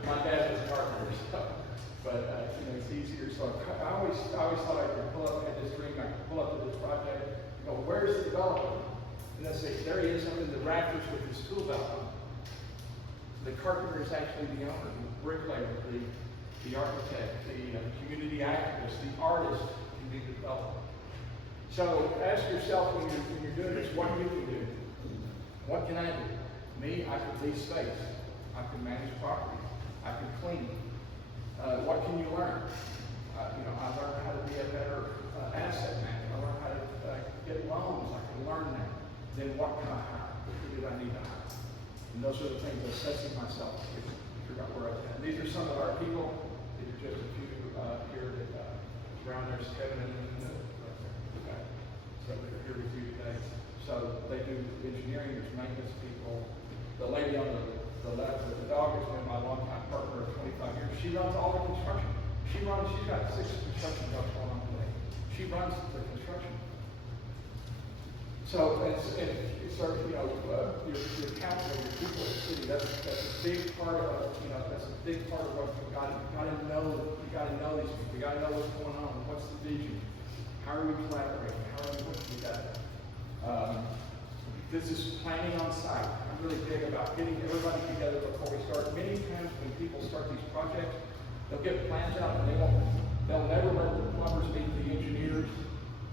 My dad was a carpenter, but it's easier. So I always thought I could pull up at this dream. I could pull up to this project. And go, where's the developer? And I say, there he is up in the rafters with his tool belt on. The carpenter is actually the owner, the bricklayer, the architect, the community activist, the artist can be the developer. So ask yourself when you're doing this, what you can do. What can I do? Me, I can lease space. I can manage property. I can clean. What can you learn? I learned how to be a better asset manager. I learned how to get loans. I can learn that. Then what can I hire? Who did I need to hire? And those are the things assessing myself to figure out where I was at. And these are some of our people. These are just a few here that around there's Kevin and okay. So they're here with you today. So they do engineering, there's maintenance people. The lady on the left with the dog has been my longtime partner of 25 years. She runs all the construction. She's got 6 construction jobs going on today. She runs the construction. So your council, your people in the city, that's a big part of what you got to know. You got to know these people. You got to know what's going on. What's the vision? How are we collaborating? How are we working together? This is planning on site. I'm really big about getting everybody together before we start. Many times when people start these projects, they'll get plans out and they'll never let the plumbers meet the engineers.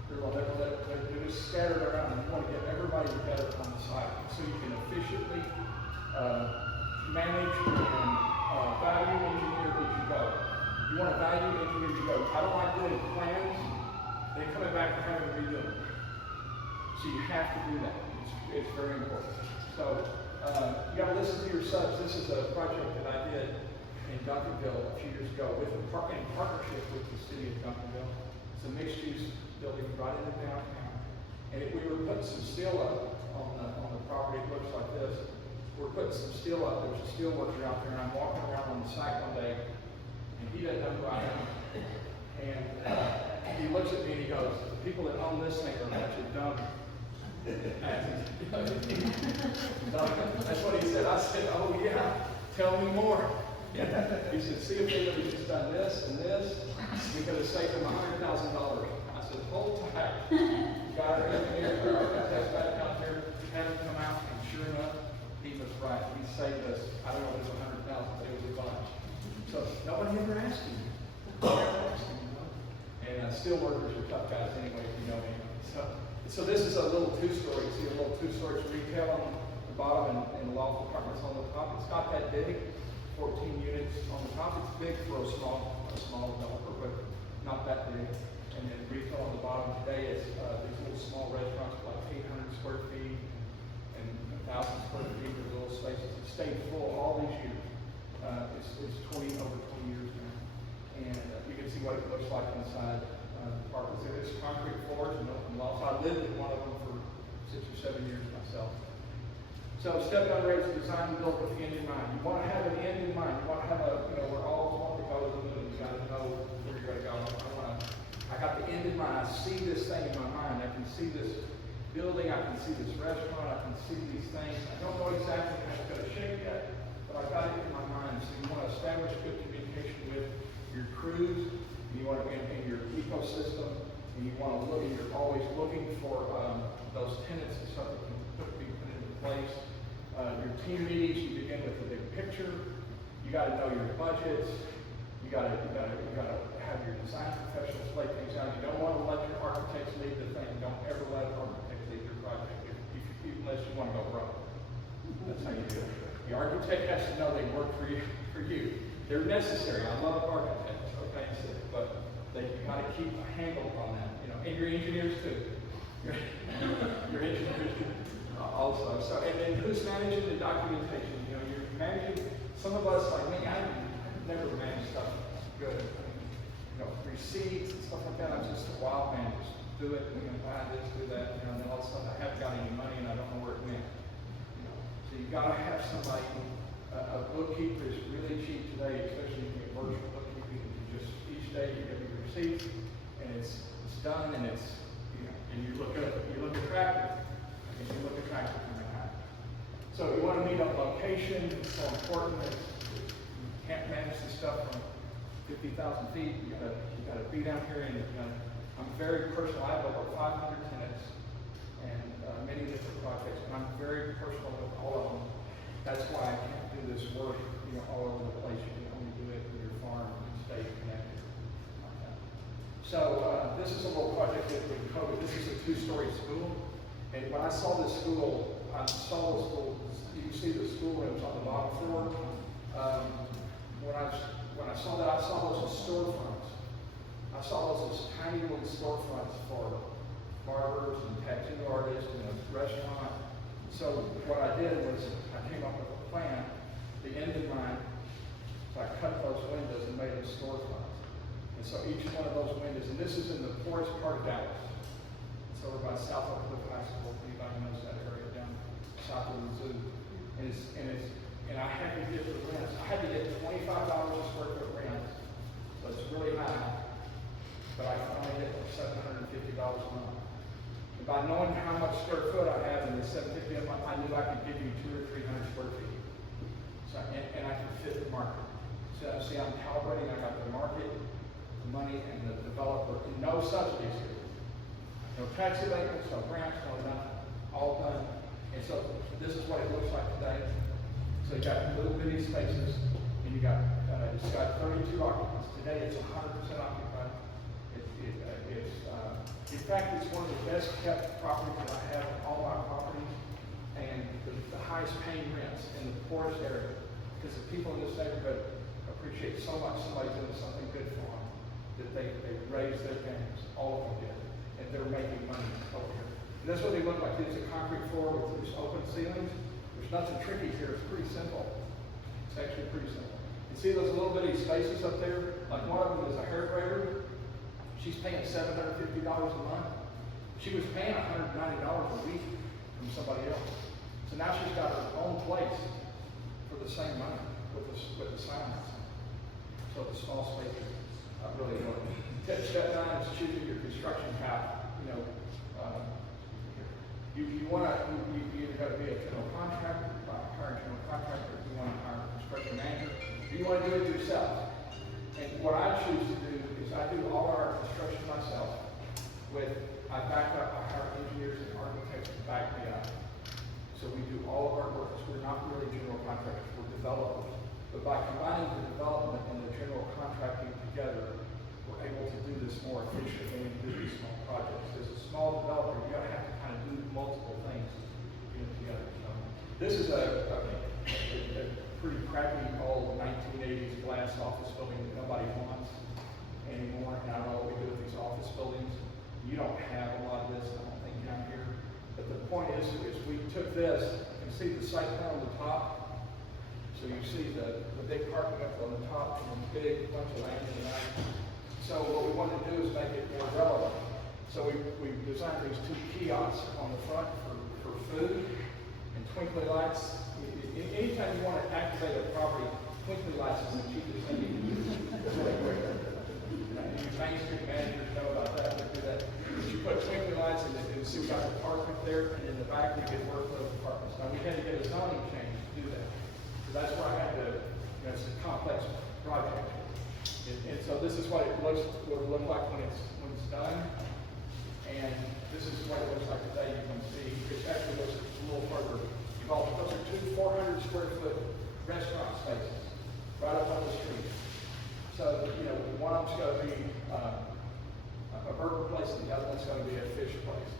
They're just scattered around, and you want to get everybody together on the site, so you can efficiently, manage and, value engineer as you go. You want to value engineer as you go. I don't like doing plans, then coming back and having to redo them. So you have to do that. It's very important. So, you gotta listen to your subs. This is a project that I did in Duncanville a few years ago in partnership with the city of Duncanville. It's a mixed-use building right in the downtown. And we were putting some steel up on the property. It looks like this. We're putting some steel up. There's a steel worker out there, and I'm walking around on the site one day, and he doesn't know who I am. And he looks at me and he goes, "The people that own this thing are a bunch of dumb." That's what he said. I said, "Oh yeah, tell me more." He said, "See if they would have just done this and this, we could have saved them $100,000. I said, "Hold tight." Got our engineer, our architect back out there, had him come out, and sure enough, he was right. He saved us, I don't know if it was 100,000, but it was a bunch. So nobody ever asked him. And steel workers are tough guys anyway, if you know me. So this is a little two-story. See a little two-story retail on the bottom and loft apartments on the top. It's not that big, 14 units on the top. It's big for a small developer, but not that big. And then retail on the bottom today is these little small restaurants, like 800 square feet and 1,000 square feet of little spaces. It's stayed full all these years. It's over 20 years now. And you can see what it looks like inside the apartments. It's concrete floors and open lofts. I lived in one of them for 6 or 7 years myself. So step-down rates designed and built with the end in mind. You want to have an end in mind. You want to have we're all wanting to go to the moon. You got to know where you're going to go. I got the end in mind. I see this thing in my mind. I can see this building. I can see this restaurant. I can see these things. I don't know exactly how it's going to shape yet, but I got it in my mind. So you want to establish good communication with your crews. You want to in your ecosystem, and you want to look. And you're always looking for those tenants and stuff that can be put into place. Your team meetings, you begin with the big picture. You got to know your budgets. You got to have your design professionals lay things out. You don't want to let your architects lead the thing. Don't ever let an architect lead your project unless you want to go broke. That's how you do it. The architect has to know they work for you. They're necessary. I love architects. Okay, but you got to keep a handle on that. And your engineers too. Your engineers also. So, and then who's managing the documentation? You're managing. Some of us, like me, I never managed stuff good. Receipts and stuff like that. I'm just a wild man. Just do it. We're gonna buy this, do that. And then all of a sudden I haven't got any money and I don't know where it went. So you gotta have somebody. A bookkeeper is really cheap today, especially if you get virtual bookkeeping. Just each day you get your receipts and it's done and it's and you look attractive. And you look attractive when it happens. So you want to meet on location. It's so important that you can't manage this stuff from 50,000 feet. You gotta be down here, and I'm very personal. I have over 500 tenants and many different projects, and I'm very personal with all of them. That's why I can't do this work, all over the place. You can only do it with your farm and stay connected. Like that. So this is a little project that with COVID. This is a 2-story school, and when I saw this school, you can see the school rooms on the bottom floor. When I saw that, I saw those as storefronts. I saw those as tiny little storefronts for barbers and tattoo artists and a restaurant. So what I did was I came up with a plan, the end in mind. So I cut those windows and made them storefronts. And so each one of those windows, and this is in the poorest part of Dallas. It's over by South Oak Cliff High School. If anybody knows that area down south of the zoo. And I had to get the rents. I had to get $25 a square foot rent. So it's really high. But I can only get $750 a month. And by knowing how much square foot I have in the $750 a month, I knew I could give you 200 or 300 square feet. So, and I could fit the market. So see, I'm calibrating. I got the market, the money, and the developer. And no subsidies here. No tax abatements, no grants, no nothing. All done. And so this is what it looks like today. So you got little bitty spaces, and it's got 32 occupants. Today it's 100% occupied. In fact, it's one of the best kept properties that I have on all my properties, and the highest paying rents in the poorest area, because the people in this neighborhood appreciate so much somebody doing something good for them, that they raise their families, all of them did, and they're making money over here. And that's what they look like. It's a concrete floor with these open ceilings. There's nothing tricky here. It's pretty simple. It's actually pretty simple. You see those little bitty spaces up there? Like one of them is a hair braider. She's paying $750 a month. She was paying $190 a week from somebody else. So now she's got her own place for the same money with the signs. So the small spaces really work. Step 9 is choosing your construction path. You want to, you either got to be a general contractor, hire a general contractor, if you want to hire a construction manager, or you want to do it yourself. And what I choose to do is I do all our construction myself. I back up, I hire engineers and architects to back me up. So we do all of our work. We're not really general contractors, we're developers. But by combining the development and the general contracting together, we're able to do this more efficiently and do these small projects. As a small developer, you're gonna have to kind of do multiple things together. So this is a pretty crappy old 1980s glass office building that nobody wants anymore. And I don't know what we do with these office buildings. You don't have a lot of this, I don't think, down here. But the point is we took this, you can see the site plan on the top. So you see the big parking up on the top and a big bunch of land in the back. So what we wanted to do is make it more relevant. So we designed these 2 kiosks on the front for food and twinkly lights. Anytime you want to activate a property, twinkly lights is the cheapest thing you can do. It's really quick. You Main Street managers know about that. They do that. You put twinkly lights in it, and see we got an apartment there, and in the back you get workload apartments. Now we had to get a zoning change to do that. So that's where I had to, it's a complex project. And so this is what it would look like when it's done. And this is what it looks like today. You can see it actually looks a little further. Those are 2 400 square foot restaurant spaces right up on the street. So, one of them's going to be a burger place, and the other one's going to be a fish place.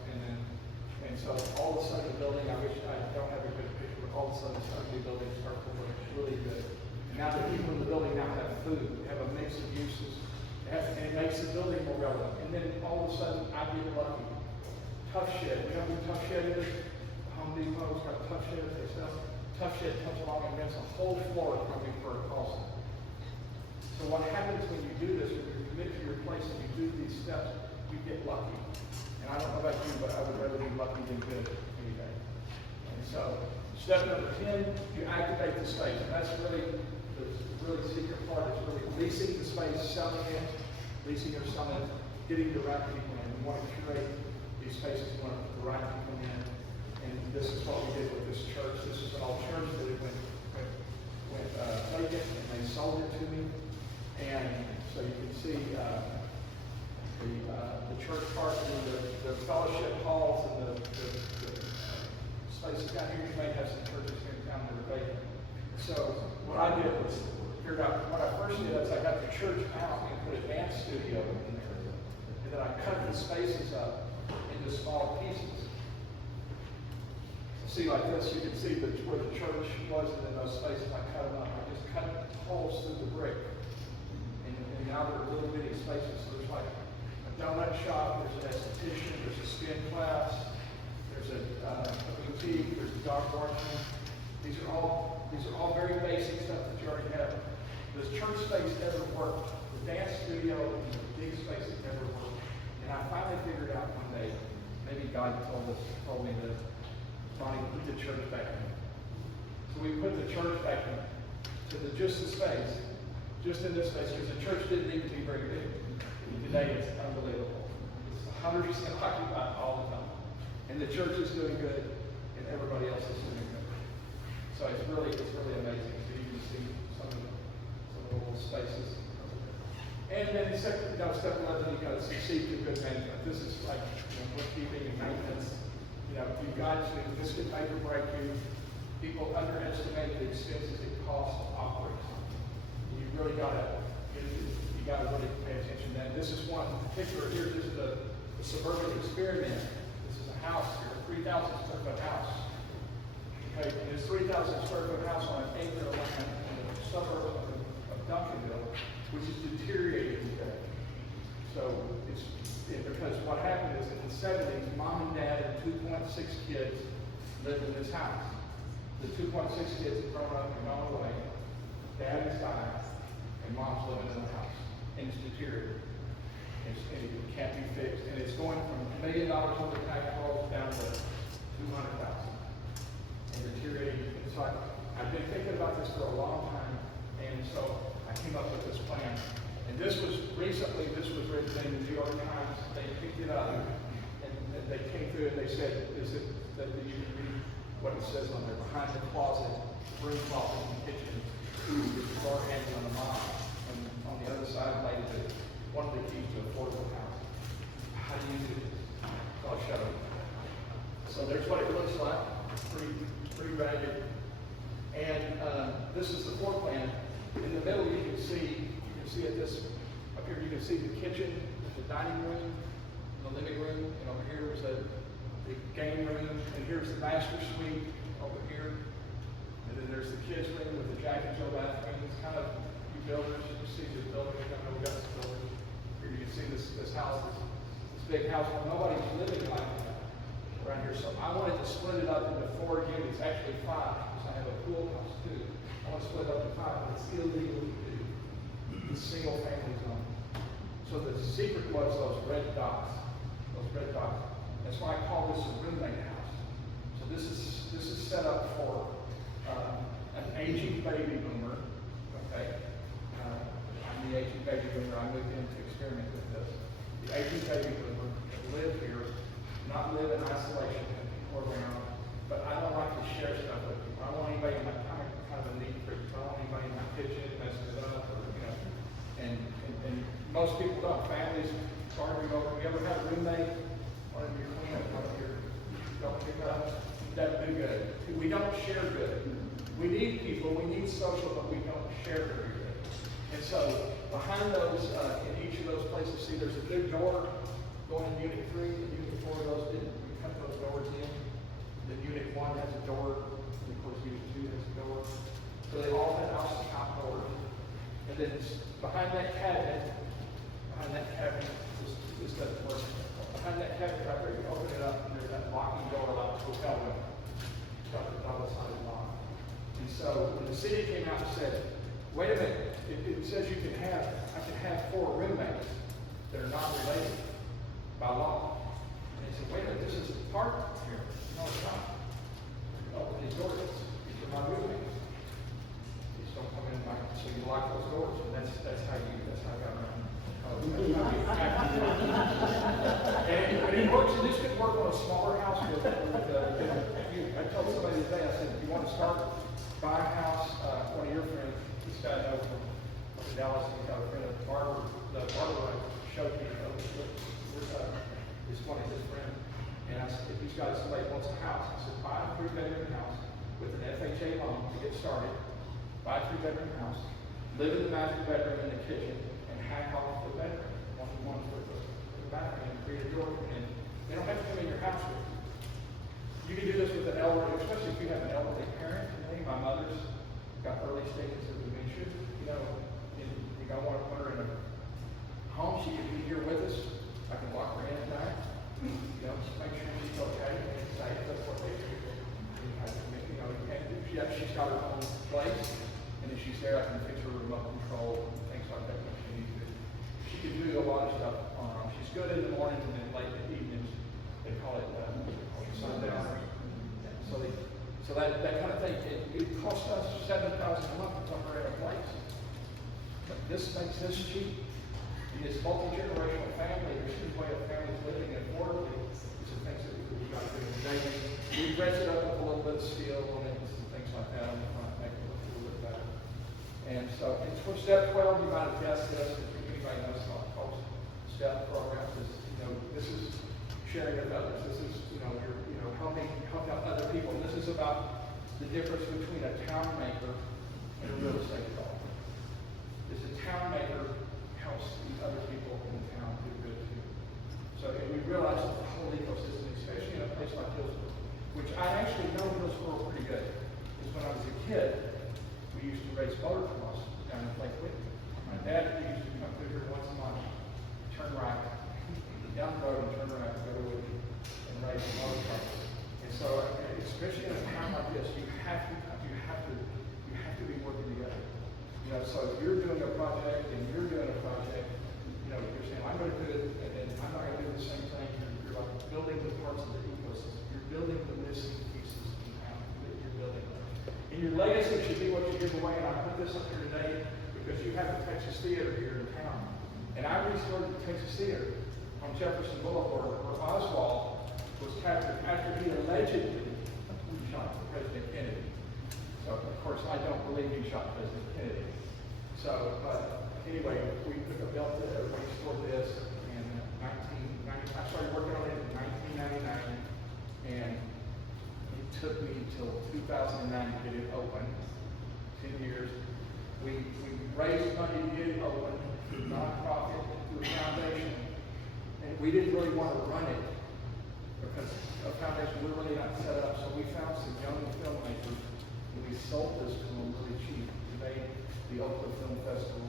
And so all of a sudden the building, I wish I don't have a good picture, but all of a sudden the building starts to look really good. And now the people in the building now have food, they have a mix of uses, and it makes the building more relevant. And then all of a sudden I get lucky. Tough Shed, you know who Tough Shed is? Home Depot's got Tough Shed, they sell. Tough Shed comes along and rents a whole floor from me for a call center. So what happens when you do this, when you commit to your place and you do these steps, you get lucky. And I don't know about you, but I would rather be lucky than good any day. And so, step number 10, you activate the space. And that's really the really secret part, is really leasing the space, selling it, leasing or selling it, getting the right people in. We want to curate these spaces, we want to put the right people in. And this is what we did with this church. This is an old church that it went vacant, and they sold it to me. And so you can see the church part, and the fellowship halls, and the spaces down here. You may have some churches here in town that are vacant. So what I did was figured out, what I first did is I got the church out and put a dance studio in there. And then I cut the spaces up into small pieces. See, like this, you can see where the church was, and in those spaces I cut them up. I just cut holes through the brick. And now they're little bitty spaces. So there's like a donut shop, there's an esthetician, there's a spin class, there's a boutique, there's a dog washing. These are all very basic stuff that you already have. Does church space ever work? The dance studio and the big spaces never work. And I finally figured out one day, maybe God told me that, Ronnie, put the church back in. So we put the church back in to just the space, just in this space, because the church didn't need to be very big. Today it's unbelievable. It's 100% occupied all the time. And the church is doing good, and everybody else is doing good. So it's really amazing. So you can see some of the little spaces. And then step 11, you got to succeed to good management. This is like bookkeeping and maintenance. You've got to, this could make or break you. People underestimate the expenses it costs to operate. You really got to gotta really pay attention to that. This is one particular here, this is a suburban experiment. This is a house here, a 3,000 square foot house. Okay, and this 3,000 square foot house on an acre of land in a suburb of Duncanville, which is deteriorating today. So because what happened is in the 70s, mom and dad and 2.6 kids lived in this house. The 2.6 kids have grown up and gone away. Dad has died, and mom's living in the house, and it's deteriorating. And it can't be fixed, and it's going from $1 million on the tax rolls down to $200,000, and deteriorating. It's like I've been thinking about this for a long time, and so I came up with this plan. And this was written in the New York Times. They picked it up, and they came through and they said, "Is it that you can read what it says on there? Behind the closet, room closet in the kitchen, with the door hanging on the mom, and on the other side laid one of the keys to a affordable house. How do you do this?" So I'll show you. So there's what it looks like, pretty ragged. And this is the floor plan. In the middle, you can see it up here. You can see the kitchen, the dining room, the living room, and over here is the game room, and here's the master suite over here, and then there's the kids' room with the Jack and Jill bathroom. It's kind of you builders, you see this building. I know we got this building. Here you can see this house, this big house. Well, nobody's living like that around here, so I wanted to split it up into 4 units, actually 5, because I have a pool house too. I want to split it up to 5, but it's illegal to do. It's single family zone. So the secret was those red dots. Those red dots. That's why I call this a roommate house. So this is set up for an aging baby boomer. Okay, I'm the aging baby boomer. I moved in to experiment with this. The aging baby boomer that live here, not live in isolation, have people around. But I don't like to share stuff with people. I don't want anybody in my kind of a neat freak. I don't want anybody in my kitchen messing it up, or and most people don't. Families arguing over. You ever had a roommate? One of your clean up, one of your don't pick up. That would be good. We don't share good. We need people. We need social, but we don't share very good. And so behind those, in each of those places, see there's a big door going in Unit 3 and Unit 4. Those didn't. We cut those doors in. Then Unit 1 has a door. And of course, Unit 2 has a door. So they all have house top doors. And then behind that cabinet, this doesn't work. Behind that cabinet right there, you open it up, and there's that locking door like a hotel room. It's got the double-sided lock. And so when the city came out and said, "Wait a minute, it says I can have 4 roommates that are not related by law." And they said, "Wait a minute, this is a partner here." No, it's not. Open these doors. These are my roommates. These don't come in by, so you lock those doors, and that's how I got around. And it works, and this could work on a smaller house. I told somebody today, I said, "If you want to start, buy a house." One of your friends, this guy I know from Dallas, he's got a friend, the barber I showed me, is one of his friends. And I said, if he's got somebody who wants a house, I said, buy a 3-bedroom house with an FHA loan to get started. Buy a 3-bedroom house, live in the master bedroom and the kitchen, and hack off the bedroom, one for the bathroom, and create a door. And they don't have to come in your house with you. You can do this with an elderly, especially if you have an elderly parent. My mother's got early stages of dementia. You don't want to put her in a home. She can be here with us. I can lock her in at night. Just make sure she's okay. And say that's what they do. She's got her own place, and if she's there, I can fix her remote control and things like that when she needs it. She can do a lot of stuff on her own. She's good in the mornings and then late in the evenings. They call it sundown. So that kind of thing, it costs us $7,000 a month to put her in a place. But this makes this cheap. In this multi-generational family, there's a way of families living affordably. These are things that we've got to do today. We dress it up with a little bit of steel on it and things like that. I'm trying to make it look a little bit better. And so, for step 12, you might have guessed this. If anybody knows about post-step programs, this is sharing with others. This is, you're helping out other people. And this is about the difference between a town maker and a real estate developer. Is a town maker helps down in Lakewood. My dad used to come through here once a month, turn right, down the road and turn right, and go to Woody and raise a motor truck. And so, especially in a time like this, you have to be working together. You know, so if you're doing a project and you're doing a project, you know, you're saying, I'm gonna do it, and then I'm not gonna do the same thing. You're like building the parts of the ecosystem. You're building the missing pieces in town that you're building. And your legacy should be what you give away. And I put this up here today because you have the Texas Theater here in town. And I restored the Texas Theater on Jefferson Boulevard, where Oswald was captured after he allegedly shot President Kennedy. So, of course, I don't believe he shot President Kennedy. So, but anyway, we built it, we restored this in 1990. I started working on it in 1999, and it took me till 2009 to get it open. 10 years. We raised money to get it open through nonprofit, through a foundation, and we didn't really want to run it because a foundation we're really not set up. So we found some young filmmakers, and we sold this to them really cheap. We made the Oakland Film Festival.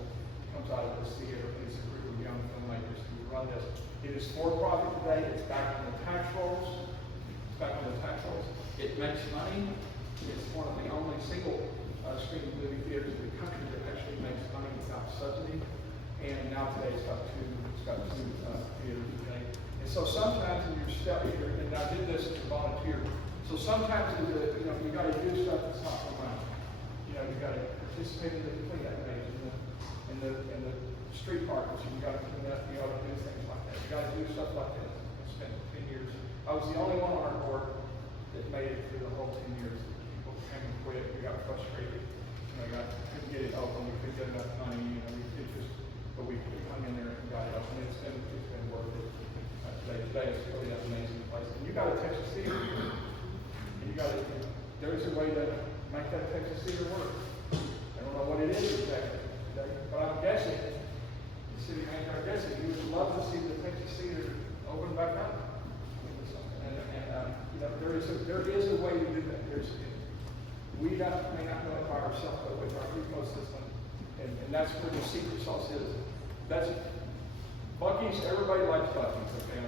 Comes out of this theater. It's a group of young filmmakers who run this. It is for profit today. It's back on the tax rolls. It makes money. It's one of the only single screen movie theaters in the country that actually makes money without subsidy. And now today it's got two theaters today. And so sometimes in your step here, and I did this as a volunteer. So sometimes you got to do stuff that's not for money. You know, you got to participate in the cleanup days and the street parks. You got to clean up. You got to do things like that. You got to do stuff like this. I spent 10 years. I was the only one on our board that made it through the whole 10 years. People came and quit. We got frustrated. You know, couldn't get it open. We couldn't get enough money. You know, but we hung in there and got it open. It's been worth it. Today it's really an amazing place. And you got a Texas Theater. And there's a way to make that Texas Theater work. I don't know what it is exactly, but I'm guessing, the city manager, I'm guessing, you would love to see the Texas Theater open back up. And you know, there is a way to do that. We may not know it by ourselves, but with our ecosystem, and that's where the secret sauce is. That's Buc-ee's. Everybody likes Buc-ee's. Okay, I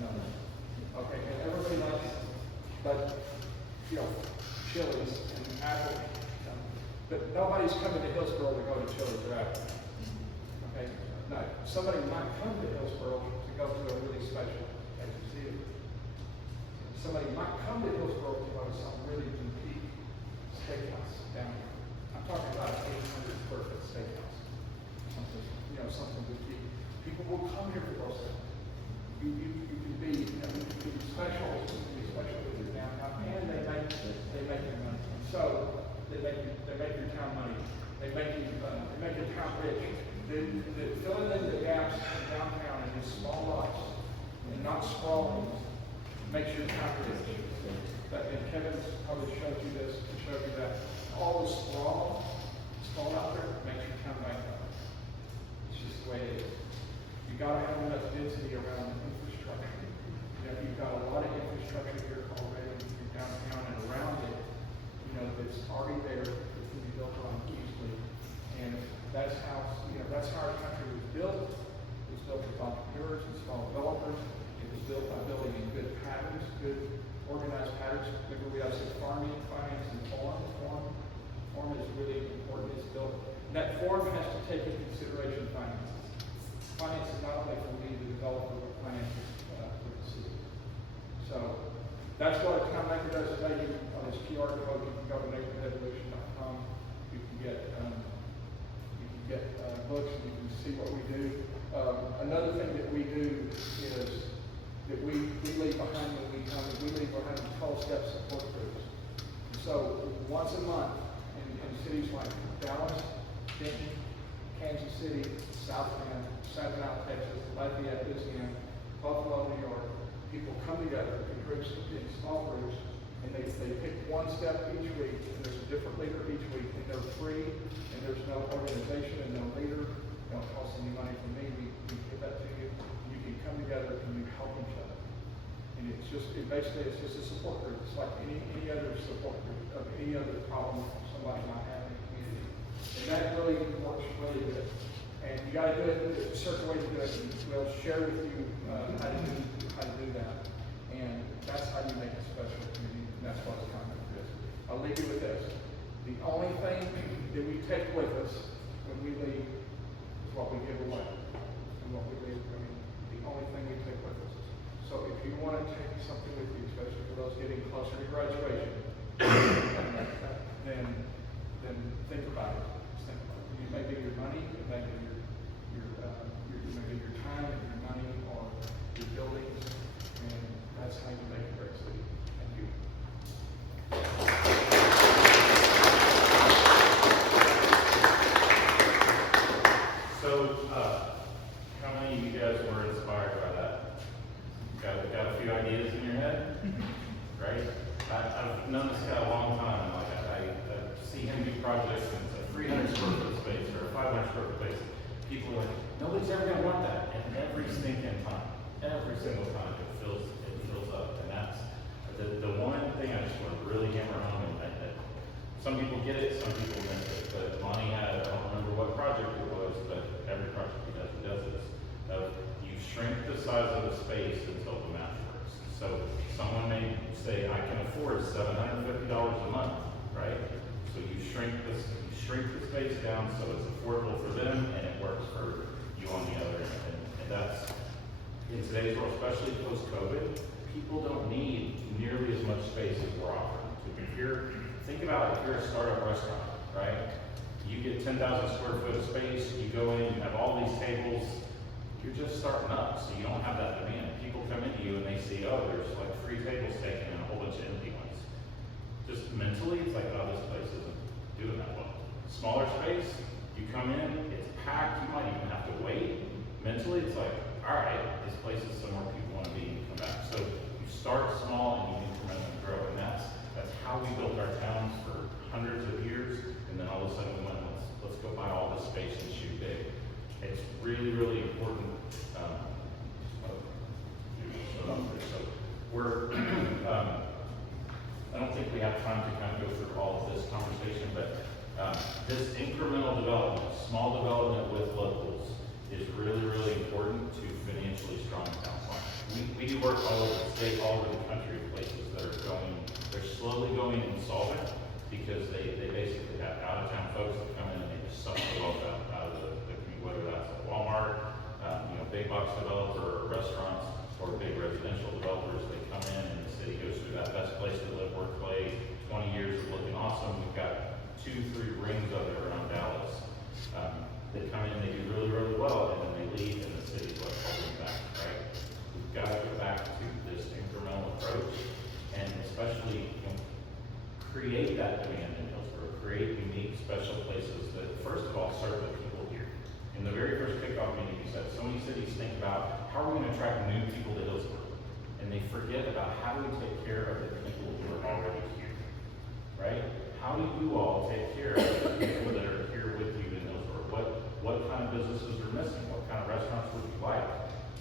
know. Okay, and everybody likes, but you know, Chili's and Apple. But nobody's coming to Hillsboro to go to Chili's or Apple. Okay? No, somebody might come to Hillsboro to go to a really special Texas Theater. Somebody might come to Hillsboro to go to some really boutique steakhouse down here. I'm talking about an 800 square foot steakhouse. Something boutique. People will come here for those things. You can be, special with your downtown, and they make your money. So they make your town money. They make your town rich. Filling in the gaps in downtown in these small lots and not sprawling makes your town rich. And Kevin's probably showed you this and showed you that. All the sprawl out there makes your town bankrupt. It's just the way it is. You gotta have enough density around the infrastructure. You've got a lot of infrastructure here already in downtown and around it. That's already there that can be built on easily. And that's how our country was built. It was built with entrepreneurs and small developers. It was built by building in good patterns, good organized patterns. Remember we have said farming, finance, and form. Form is really important. It's built. And that form has to take into consideration finances. Finance is not only for me, the developer, but finances for the city. So that's what a town maker does today. On this QR code, you can go to neighborhoodevolution.com. You can get books, and you can see what we do. Another thing that we do is that we leave behind when we come. We leave behind 12-step support groups. So once a month in cities like Dallas, Denton, Kansas City, South Bend, Saginaw, Texas, Lafayette, Louisiana, Buffalo, New York, people come together in groups, in small groups, and they pick one step each week, and there's a different leader each week, and they're free, and there's no organization and no leader. It don't cost any money for me. We give that to you. You can come together and you help each other. And it's just a support group. It's like any other support group of any other problem somebody might have in the community. And that really works really good. And you gotta do it, there's a certain way to do it, and we'll share with you, how to do that. And that's how you make a special community, and that's what the concept is. I'll leave you with this. The only thing that we take with us when we leave is what we give away. And what we leave, I mean, the only thing we take with us. So if you want to take something with you, especially for those getting closer to graduation, then think about it. Just think about it. It may be your money, it may be maybe your time, your money, or your buildings, and that's how you make a great city. Thank you. So, how many of you guys were inspired by that? Got a few ideas in your head, right? I've known this guy a long time. Like I see him do projects and it's a 300 square foot space or a 500 square foot space. People are like, nobody's ever gonna want that. And every single time it fills up. And that's the one thing I just want to really hammer home. And some people get it, some people miss it. But Monty had, I don't remember what project it was, but every project he does this. You shrink the size of the space until the math works. So someone may say, I can afford $750 a month, right? So you shrink the space down so it's affordable for them and it works for you on the other end. And that's, in today's world, especially post-COVID, people don't need nearly as much space as we're offering. Think about it, if you're a startup restaurant, right? You get 10,000 square foot of space, you go in, you have all these tables, you're just starting up, so you don't have that demand. People come into you and they see, oh, there's like 3 tables taken and a whole bunch of empty ones. Just mentally, it's like, oh, this place isn't doing that well. Smaller space, you come in, it's packed, you might even have to wait. Mentally, it's like, all right, this place is somewhere people want to be and come back. So you start small and you incrementally grow, and that's how we built our towns for hundreds of years, and then all of a sudden we went, let's go buy all this space and shoot big. It's really, really important. So we're, I don't think we have time to kind of go through all of this conversation, but this incremental development, small development with locals, is really, really important to financially strong towns. We do work all over the state, all over the country, places that are they're slowly going insolvent because they basically have out-of-town folks that come in and they just suck the wealth out of the community, whether that's a Walmart, big box developer, or restaurants, or big residential developers. They come in and the city goes through that best place to live, work, play, 20 years of looking awesome. We've got 2-3 rings of it around Dallas. They come in, they do really, really well, and then they leave, and the city's what's holding them back, right? We've got to go back to this incremental approach, and especially create that demand in Hillsborough, create unique, special places that, first of all, serve the people here. In the very first kickoff meeting, you said, so many cities think about, how are we going to attract new people to Hillsborough? And they forget about how do we take care of the people who are already here, right? How do you all take care of the people that are here with you in Hillsborough? What kind of businesses are missing? What kind of restaurants would you like?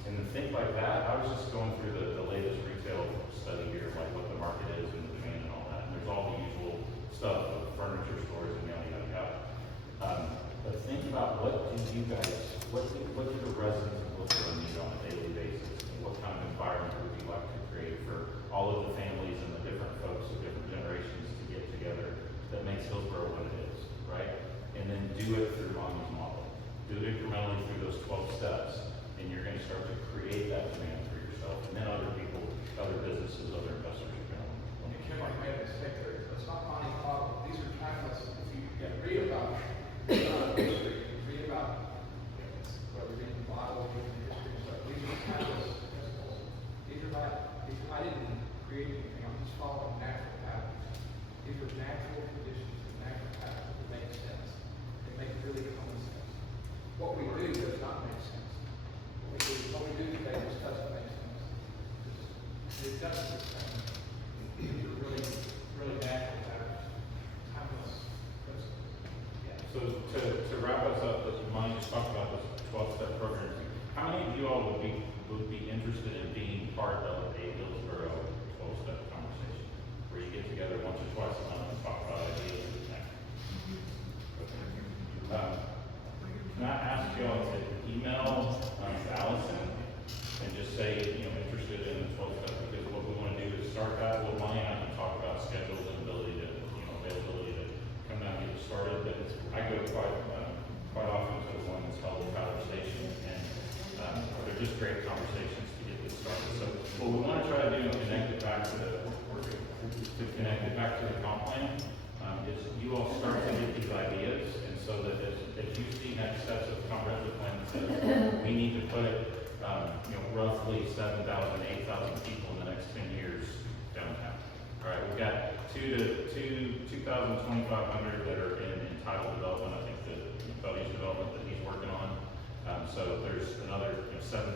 And to think like that, I was just going through the latest retail study here, like what the market is and the demand and all that. And there's all the usual stuff of furniture stores and yada, yada, yada. But think about what do you guys, what do the residents of Hillsborough need on a daily basis? And what kind of environment would you like to create for all of the families and the different folks of different generations to get together that makes Hillsborough what it is, right? And then do it through Monty's model. Do it incrementally through those 12 steps, and you're going to start to create that demand for yourself. And then other people, other businesses, other investors are going to want to Kevin made a mistake there. It's not Monty's model. These are timeless. If you read about history, read about whether reading the Bible, reading the history and stuff, these are timeless principles. These are not, I didn't create anything. I'm just following natural patterns. These are natural conditions and natural patterns that make sense. They make really common sense. What we do does not make sense. What we do today just doesn't make sense. It doesn't make sense. These are really, really natural patterns. Timeless principles. Yeah. So to wrap us up, let's mind just talk about this 12-step program. How many of you all would be interested in being part of a Hillsborough 12-step conversation where you get together once or twice a month and talk about ideas and things? just great conversations to get this started. So what we want to try to do and connect it back to the comp plan, is you all start to get these ideas, and so that as you see next steps of the comprehensive plan that says we need to put, roughly 7,000, 8,000 people in the next 10 years downtown. All right, we've got 2,000, 2,500 that are in entitled development. I think the Buddy's development that he's working on. So there's another 7,000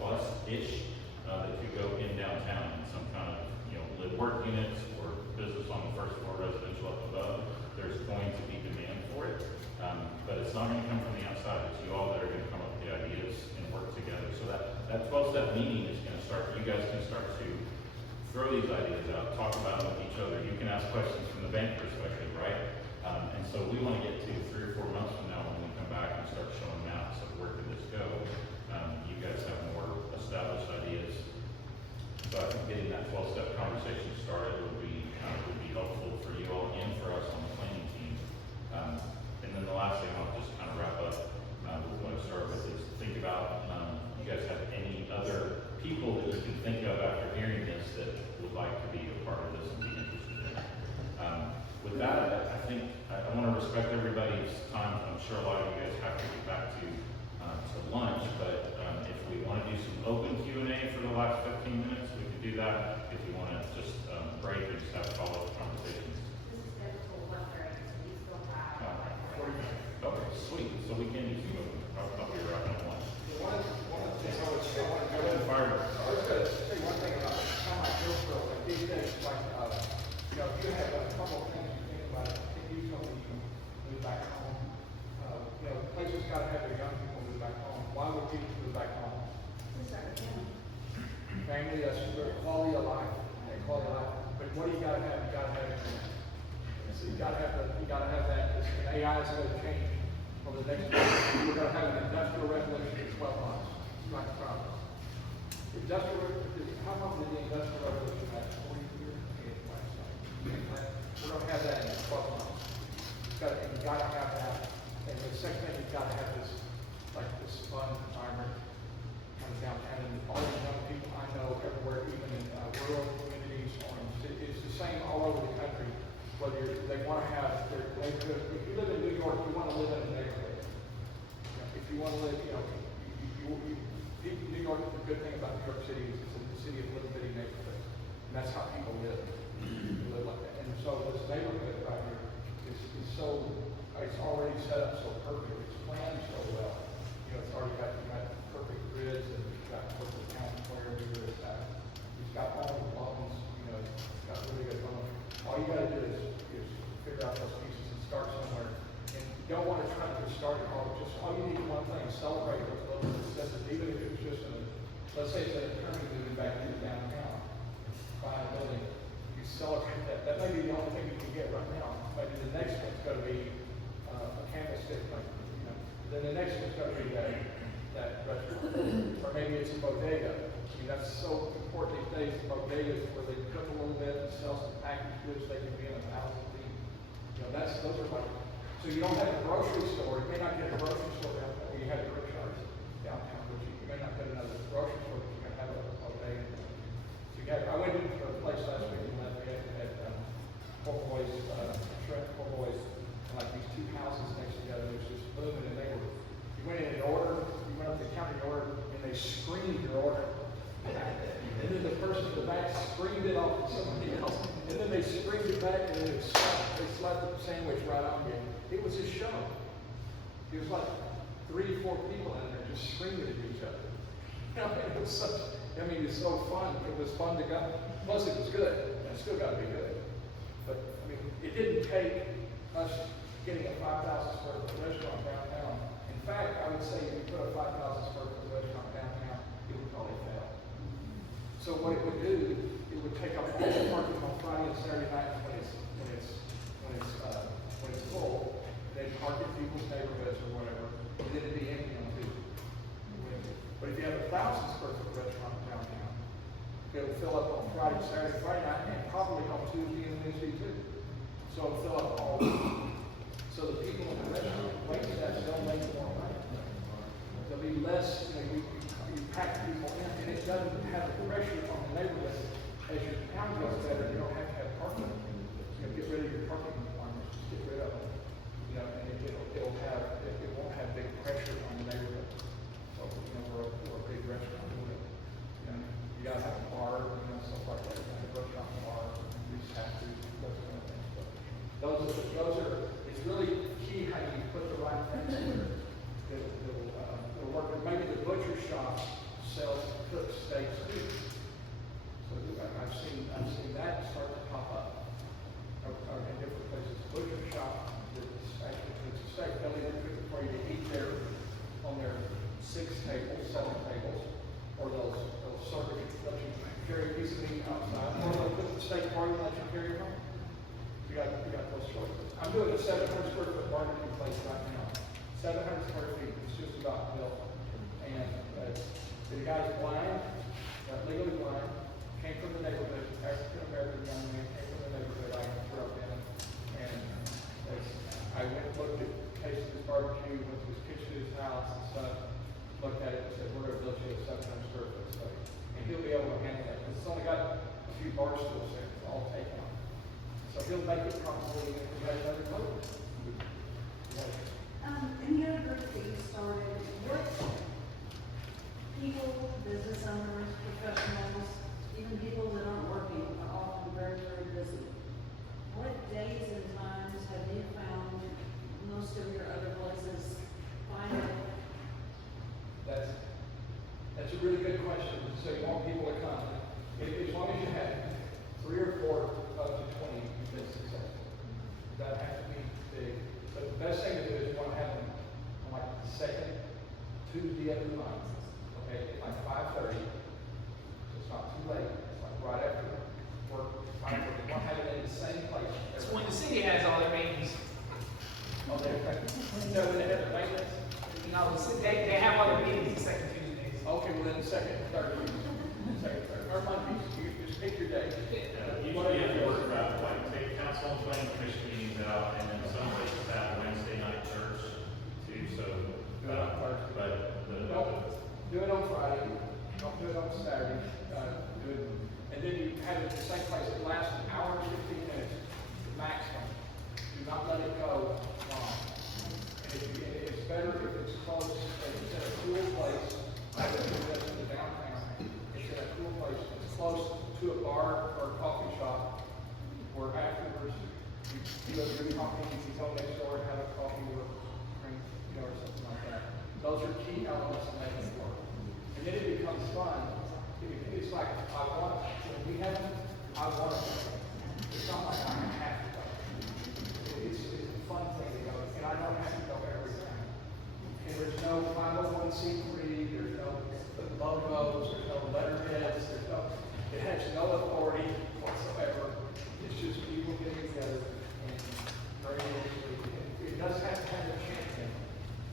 plus-ish that could go in downtown in some kind of, live work units or business on the first floor, residential up above. There's going to be demand for it, but it's not going to come from the outside. It's you all that are going to come up with the ideas and work together. So that 12-step meeting is going to start. You guys can start to throw these ideas out, talk about them with each other. You can ask questions from the bank perspective, right? And so we want to get to 3 or 4 months from now when we come back and start showing maps of where can this go. You guys have more established ideas. So I think getting that 12-step conversation started would be helpful for you all and for us on the planning team. And then the last thing I'll just kind of wrap up with what I started with is think about, you guys have any other people that you can think of after hearing this that would like to be a part of this and be interested in it. With that, I think I want to respect everybody's time. I'm sure a lot of you guys have to get back to lunch, but if we want to do some open Q&A for the last 15 minutes, we could do that. If you want to just break and just have follow-up conversations. This is scheduled for 1:30, so we still have like 40 minutes. Okay, sweet. So we can do some open. I'll be right on lunch. One of the things I would say, I want to go in, Fire. I was going to say one thing about how my girls feel, like these days, like, if you have a couple of things you think about, if you told me you move back home, places got to have their young people move back home. Why would people move back home? Family, that's your quality of life, and quality of life. But what do you gotta have? You gotta have it. So you gotta have that, because AI is going to change over the next, we're gonna have an industrial revolution in 12 months. It's like a problem. How long did the industrial revolution have? 40 years? We're gonna have that in 12 months. You gotta have that. And the second thing, you gotta have this, like this fun environment kind of downtown. And all the young people I know everywhere, even in rural communities, it's the same all over the country. Whether they want to have their neighborhood, if you live in New York, you want to live in a neighborhood. If you want to live, New York, the good thing about New York City is it's a city of little bitty neighborhoods. And that's how people live. They live like that. And so this neighborhood right here is so, it's already set up so perfect. It's planned so well. It's already got, perfect grids, and you've got perfect county where everywhere it's at. It's got all the plumbings, it's got really good plumbing. All you gotta do is figure out those pieces and start somewhere. And you don't want to try to just start it all. Just all you need is one thing: celebrate those little successes, even if it's just let's say it's an attorney moving back into downtown, buying a building. You celebrate that. That may be the only thing you can get right now. Maybe the next one's going to be a candlestick, then the next one's going to be that restaurant, or maybe it's a bodega. That's so important these days. Bodegas where they cook a little bit and sell some packaged goods. They can be in 1,000 feet. Those are like. So you don't have a grocery store. You may not get a grocery store downtown. You have the Richards downtown, but you may not get another grocery store. But you can have a bodega. So I went into a place last week in Lafayette at Poor Boys, Poor Boys, and like these two houses next together. It was just booming, and they were. You went in and ordered. You went up to the counter and ordered, and they screened your order. And then the person in the back screamed it off to somebody else. And then they screamed it back, and then they slapped the sandwich right on you. It was a show. It was like 3 or 4 people in there just screaming at each other. It was it's so fun. It was fun to go. Plus, it was good. And it still got to be good. But, it didn't take us getting a 5,000 square foot restaurant downtown. In fact, I would say if you put a 5,000 square foot restaurant downtown, it would probably fail. So what it would do, it would take up all the parking on Friday and Saturday night when it's full. They'd park in people's neighborhoods or whatever, and then it'd be empty on Tuesday. But if you have a 1,000 square foot restaurant downtown, it'll fill up on Friday, Saturday, Friday night, and probably on Tuesday and Wednesday too. So it'll fill up all week. So the people in the restaurant wait for that, they'll make more money. There'll be less, you pack have the pressure on the neighborhood. As your town gets better, you don't have to have parking. You know, get rid of your parking requirements, just get rid of them. You know, and it won't have big pressure on the neighborhood. So, you know, we're a big restaurant, you know, you gotta have a bar, you know, stuff like that, you have a restaurant, bar, you just have to, those kind of things. But those are, it's really key how you put the right things there. It'll work. Maybe the butcher shop sells cooked steaks too. So I've seen that start to pop up in different places. Butcher shop that's actually cooks a steak. They'll either cook it for you to eat there on their 6 tables, 7 tables, or they'll serve it, let you carry a piece of meat outside, or they'll put the steak for you and let you carry it home. You got those choices. I'm doing a 700 square foot barbecue place right now. 700 square feet. It's just about built. And the guy's blind, legally blind, came from the neighborhood, African American young man, came from the neighborhood I grew up in. And I went and looked at tasted his barbecue, went to his kitchen at his house and stuff, looked at it and said, we're going to build you a 700 square foot space. And he'll be able to handle that. It's only got a few bar stools there, it's all taken on. So he'll make it probably if we had another code. In the other group that you started, what people, business owners, professionals, even people that aren't working are often very, very busy. What days and times have you found most of your other places find it? That's a really good question. So you want people to come. As long as you have 3 or 4 up to 20, you've been successful. That has to be big. But the best thing to do is you want to have them on like the second Tuesday of the month. Okay, at like 5:30. So it's not too late. It's like right after work. You want to have it in the same place. It's when the city has all their meetings. Oh, they're so when they have the maintenance. No, they have all their meetings the second Tuesdays. Okay, well then second, third, or Mondays, you just pick your day. Usually you have to work about, like, take council and planning commission meetings out, and then some places have Wednesday night church too, so. Do it on Thursday. But Don't do it on Friday, don't do it on Saturday, do it, and then you have it in the same place, it lasts an hour and 15 minutes, maximum. Do not let it go long. And it's better if it's close, if it's in a cool place, like if it's in the downtown, it's in a cool place, it's close to a bar or a coffee shop, where afterwards, you go to your coffee, you can go next door and have a coffee or drink, you know, or something like that. Those are key elements to making it work. And then it becomes fun. It's like, when we have it, I want to go. It's not like I have to go. It's a fun thing to go, and I don't have to go every time. And there's no 501c3, there's no logos, there's no letterheads, it has no authority whatsoever. It's just people getting together and very easily. It does have to have a champion.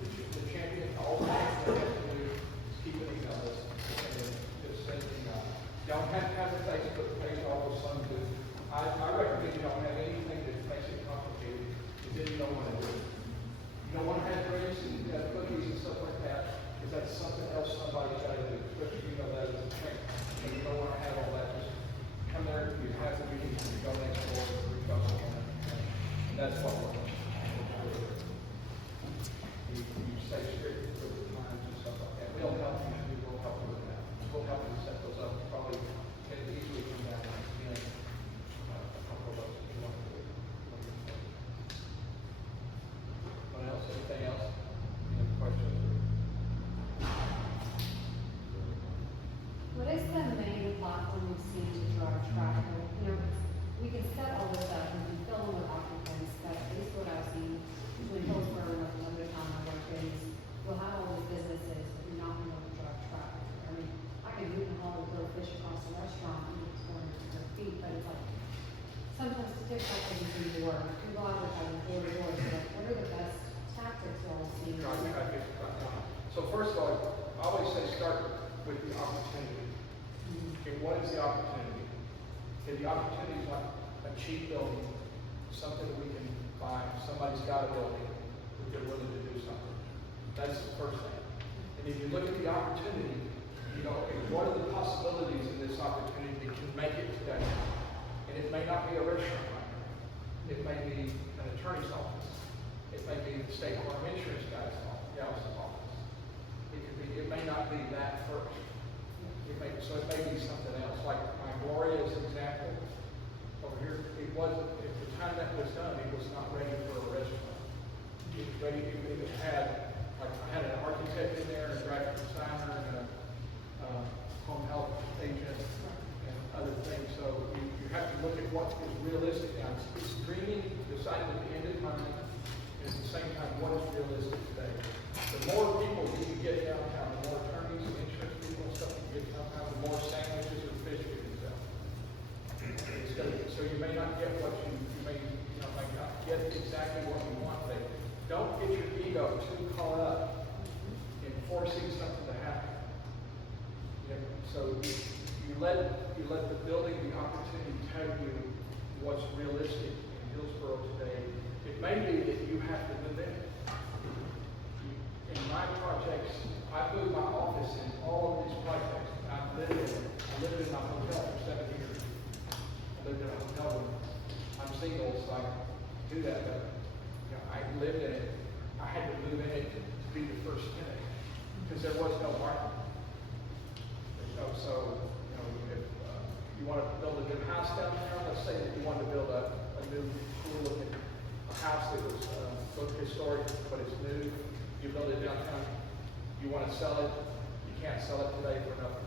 The champion, all the things they have to do is keep it together. And just thinking, don't have to have a Facebook page, all of a sudden do. I recommend you don't have anything that makes it complicated, because then you don't want to do it. You don't want to have drinks and cookies and stuff like that, because that's something else somebody's got to do, especially you know that as a champ. And you don't want to have all that. Just come there, you have the meeting, you go next door, you go somewhere, and that's what we're doing. You stay strict with the times and stuff like that. We'll help you, we'll help you with that. We'll help you set those up, probably can easily come down and a couple of those if you want to do it. What else, anything else? Any questions? What is the main platform you've seen to drive traffic? You know, we can set all this up and we can fill them with occupants, but at least what I've seen between Hillsborough and another town I work in is we'll have all these businesses, but you're not going to drive traffic. I mean, I can hoot and holler, throw fish across the restaurant and it's 400 square feet, but it's like, sometimes the TikTok things need to work. People advertising door to door, so like, what are the best tactics you're all seeing? So first of all, I always say start with the opportunity. Okay, what is the opportunity? Okay, the opportunity is like a cheap building, something that we can buy. Somebody's got a building, that they're willing to do something. That's the first thing. And if you look at the opportunity, You know, and what are the possibilities in this opportunity to make it today? And it may not be a restaurant right now. It may be an attorney's office. It may be the State Farm Insurance guy's office. It may not be that first. It may be something else. Like my Gloria's example over here, it wasn't, at the time that was done, it was not ready for a restaurant. It was ready, it had, like, I had an architect in there, and a graphic designer, and a home health agent, and other things. So you have to look at what is realistic now. It's dreaming, deciding at the end of money, and at the same time, what is realistic today. The more people you can get downtown, the more attorneys and insurance people and stuff you get downtown, the more sandwiches or fish you can sell. So you may not get what you may not get exactly what you want, but don't get your ego too caught up in forcing something to happen. So you let the building the opportunity to tell you what's realistic in Hillsborough today. It may be that you have to move in. In my projects, I moved my office in all of these projects. I lived in my hotel for 7 years. I lived in a hotel room. I'm single, so I can do that, but I lived in it. I had to move in it to be the first tenant because there was no market. So, if you want to build a new house downtown, let's say that you want to build a new, cool-looking house that was both historic, but it's new. You build it downtown. You want to sell it. You can't sell it today for enough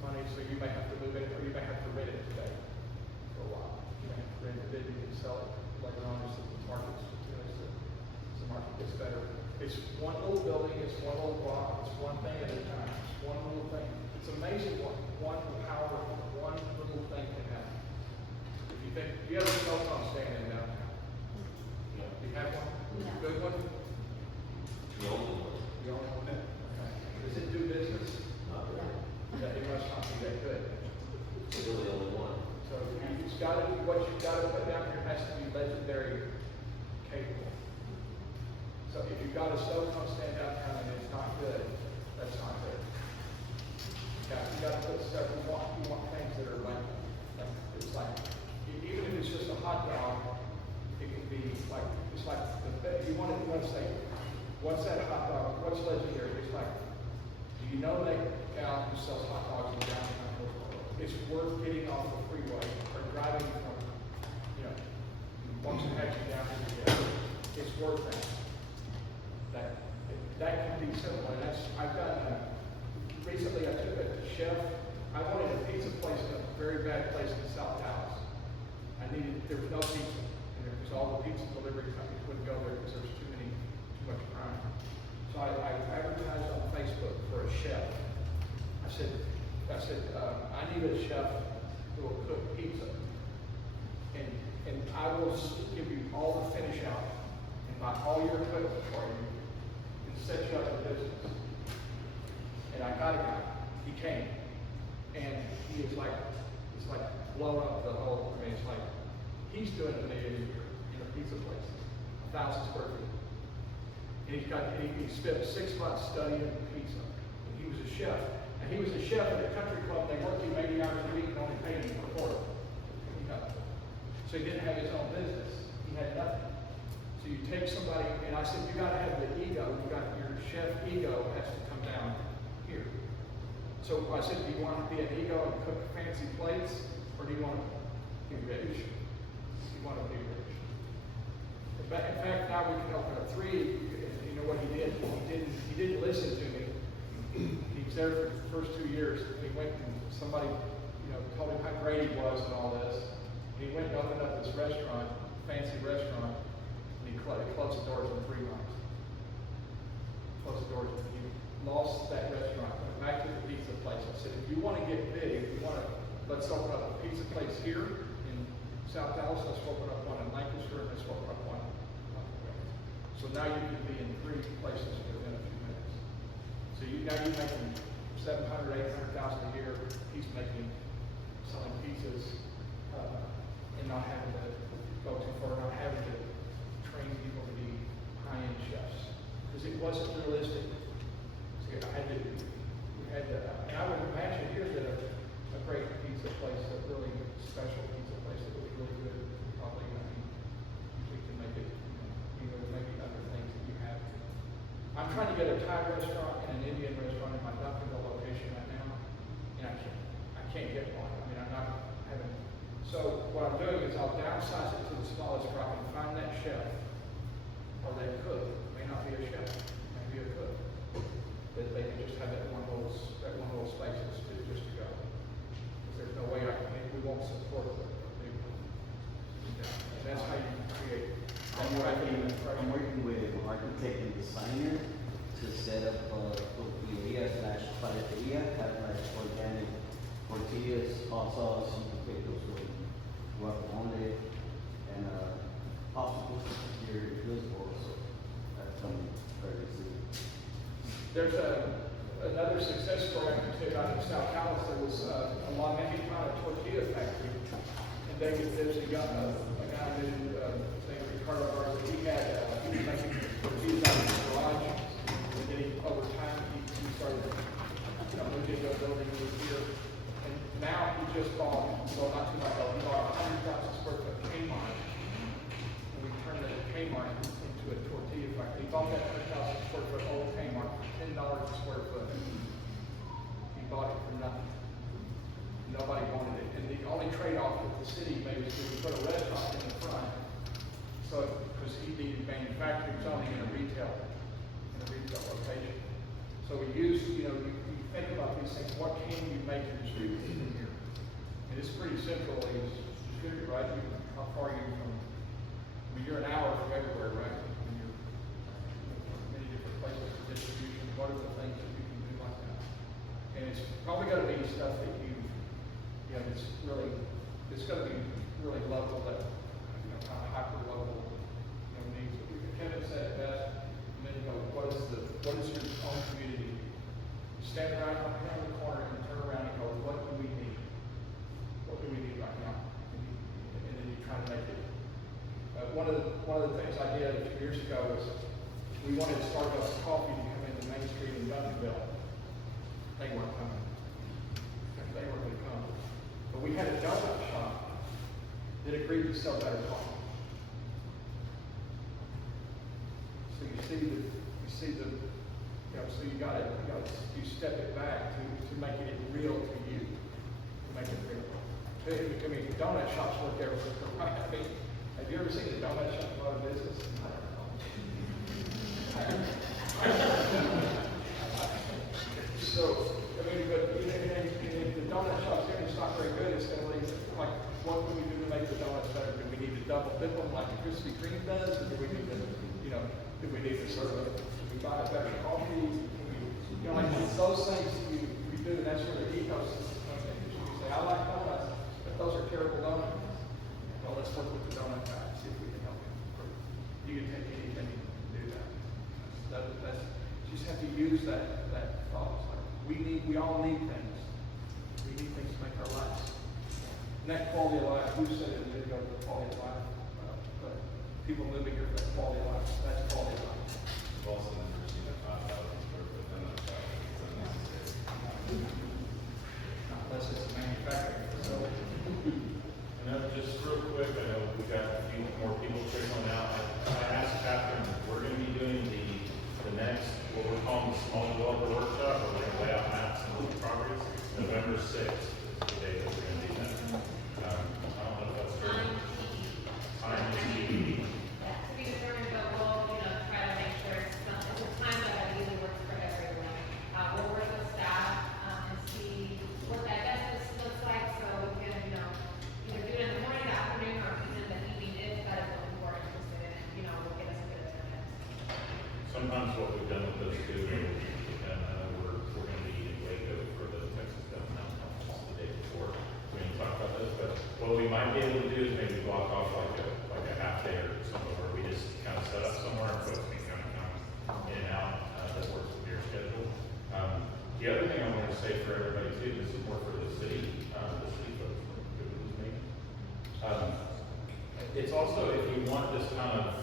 money, so you may have to move in, or you may have to rent it today for a while. You may have to rent it, then you can sell it later on as the markets, as the market gets better. It's one little building. It's one little block. It's one thing at a time. It's one little thing. It's amazing what one power of one little thing can happen. If you think, do you have a cell phone standing downtown? Do you have one? Yeah. Good one? The only one. You don't know that? Okay. Does it do business? Not really. Yeah, it must not be that good. It's really the only one. So what you've got to put down here has to be legendary capable. So if you've got a cell phone stand downtown and it's not good, that's not good. Yeah, you got to put stuff, you want things that are like, it's like, even if it's just a hot dog, it can be like, it's like, you want to say, what's that hot dog, what's legendary? It's like, do you know that gal who sells hot dogs in downtown Hillsborough? It's worth getting off the freeway or driving from, once it has you down here, it's worth that. That can be simple, and I've done recently I took a chef, I wanted a pizza place in a very bad place in South Dallas. There was no pizza, and there was all the pizza delivery companies wouldn't go there because there was too much crime. So I advertised on Facebook for a chef. I said, I need a chef who will cook pizza, and I will give you all the finish out and buy all your equipment for you and set you up in business. And I got a guy. He came, and he is like, it's like blowing up the whole. I mean, it's like he's doing $1 million a year in a pizza place, 1,000 square feet. And he spent 6 months studying pizza. And he was a chef. And he was a chef at a country club. They worked him 80 hours a week and only paid him for $4. So he didn't have his own business. He had nothing. So you take somebody, and I said, you got to have the ego. You got your chef ego has to come down here. So I said, do you want to be an ego and cook fancy plates, or do you want to be rich? You want to be rich. In fact, now we can open a 3. You know what he did? He didn't listen to me. He was there for the first 2 years. He went and somebody, told him how great he was and all this. And he went and opened up this restaurant, fancy restaurant, and he closed the doors in 3 months. Closed the doors. He lost that restaurant. Went back to the pizza place. I said, if you want to get big, let's open up a pizza place here in South Dallas. Let's open up one in Lancaster, and let's open up one. So now you can be in 3 places within a few minutes. So now you're making $700,000, $800,000 a year. He's making selling pizzas and not having to go too far, not having to train people to be high-end chefs because it wasn't realistic. So I had to, and I get a Thai restaurant and an Indian restaurant in my Duncanville location right now, and I can't get one. I mean, I'm not having, so what I'm doing is I'll downsize it to the smallest where I can find that chef, or they could, may not be a chef, maybe a cook, that they can just have that one little space just to go. Because there's no way we won't support the people. And that's how you create. I'm working with an architect and designer to set up a tortilleria/paleteria, have like organic tortillas, hot sauce, and potatoes with guacamole and popsicles here in Hillsborough, so that's coming very soon. There's another success story I can tell you about in South Dallas. There was a La Mexicana tortilla factory, and there's a guy named Ricardo Garza. He was making tortillas out of his garage, and then over time he started, moving into a building here, and now he just bought, well, not too much ago, he bought a 100,000 square foot Kmart, and we turned that Kmart into a tortilla factory. He bought that 100,000 square foot old Kmart for $10 a square foot. He bought it for nothing. Nobody wanted it. And the only trade-off that the city made was we put a restaurant in the front, so, because he needed manufacturing zoning in a retail location. So we use, you think about these things, what can you make in the street in here? And it's pretty simple, it's distributed, right? How far are you from, I mean, you're an hour from everywhere, right? And you're many different places for distribution. What are the things that you can do like that? And it's probably gonna be stuff that it's gonna be really local, that, kind of hyper local, needs. Kevin said it best a minute ago, what is your own community? You stand around the corner and turn around and go, what do we need? What do we need right now? And then you try to make it. One of the things I did a few years ago was we wanted Starbucks coffee to come into Main Street in Duncanville. They weren't coming. They were going to come. But we had a donut shop that agreed to sell better coffee. So you step it back to make it real to you, to make it real. I mean, donut shops work everywhere, right? I mean, have you ever seen a donut shop go out of business? So, I mean, but if the donut shop's here and it's not very good, it's going to leave, like, what can we do to make the donuts better? Do we need to double dip them like Krispy Kreme does? Or do we need to, do we need to serve it? Do we buy a better coffee? Like those things we do, and that's where the ecosystem comes in. You say, I like donuts, but those are terrible donuts. Well, let's work with the donut guy, see if we can help him improve. You can take anything to do that. You just have to use that thought. It's like, we all need things. We need things to make our lives. And that quality of life, who said it a minute ago, the quality of life? But people living here for that quality of life, that's quality of life. Also, never seen a 5,000 square foot donut shop. It's unnecessary. Unless it's a manufacturing facility. And then just real quick, I know we've got a few more people trickling out. I asked Catherine, we're going to be doing the next, what we're calling the small developer workshop, where we're going to lay out maps and look at properties. November 6th is the day that we're going to do that. I don't know if that's true. To be determined, but we'll, try to make sure it's a time that ideally works for everyone. We'll work with staff, and see what that best looks like, so we can, either do it in the morning, the afternoon, or even in the evening, if that is what people are interested in, will get us a good attendance. Sometimes what we've done with those two, and I know we're going to be in Waco for the Texas Government Conference the day before. We didn't talk about this, but what we might be able to do is maybe block off like a half day or something where we just kind of set up somewhere and folks can kind of come in and out that works with your schedule. The other thing I want to say for everybody too, this is more for the city folks. It's also, if you want this kind of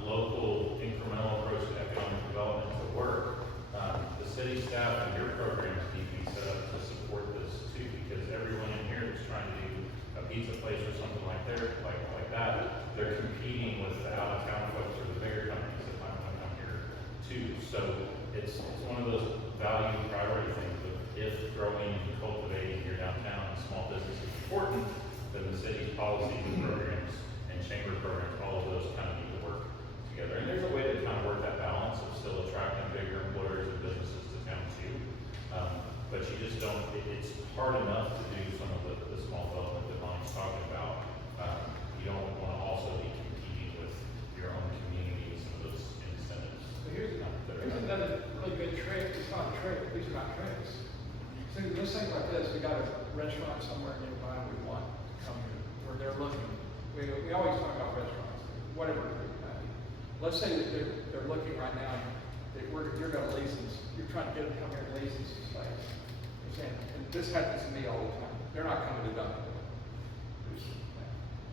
local incremental approach to economic development to work, the city staff and your programs need to be set up to support this too, because everyone in here that's trying to do a pizza place or something like that, they're competing with the out-of-town folks or the bigger companies that might want to come here too. So it's one of those value priority things. Of if growing and cultivating your downtown and small business is important, then the city's policies and programs and chamber programs, all of those kind of need to work together. And there's a way to kind of work that balance of still attracting bigger employers and businesses to town too. But you just don't, it's hard enough to do some of the small development that Lonnie's talking about. You don't want to also be competing with your own community with some of those incentives. So here's another really good trick. It's not a trick, these are not tricks. So let's think like this, we got a restaurant somewhere nearby we want to come here, where they're looking. We always talk about restaurants, whatever. Let's say that they're looking right now, that you're gonna lease this, you're trying to get them to come here and lease this space. You're saying, and this happens to me all the time, they're not coming to Duncanville.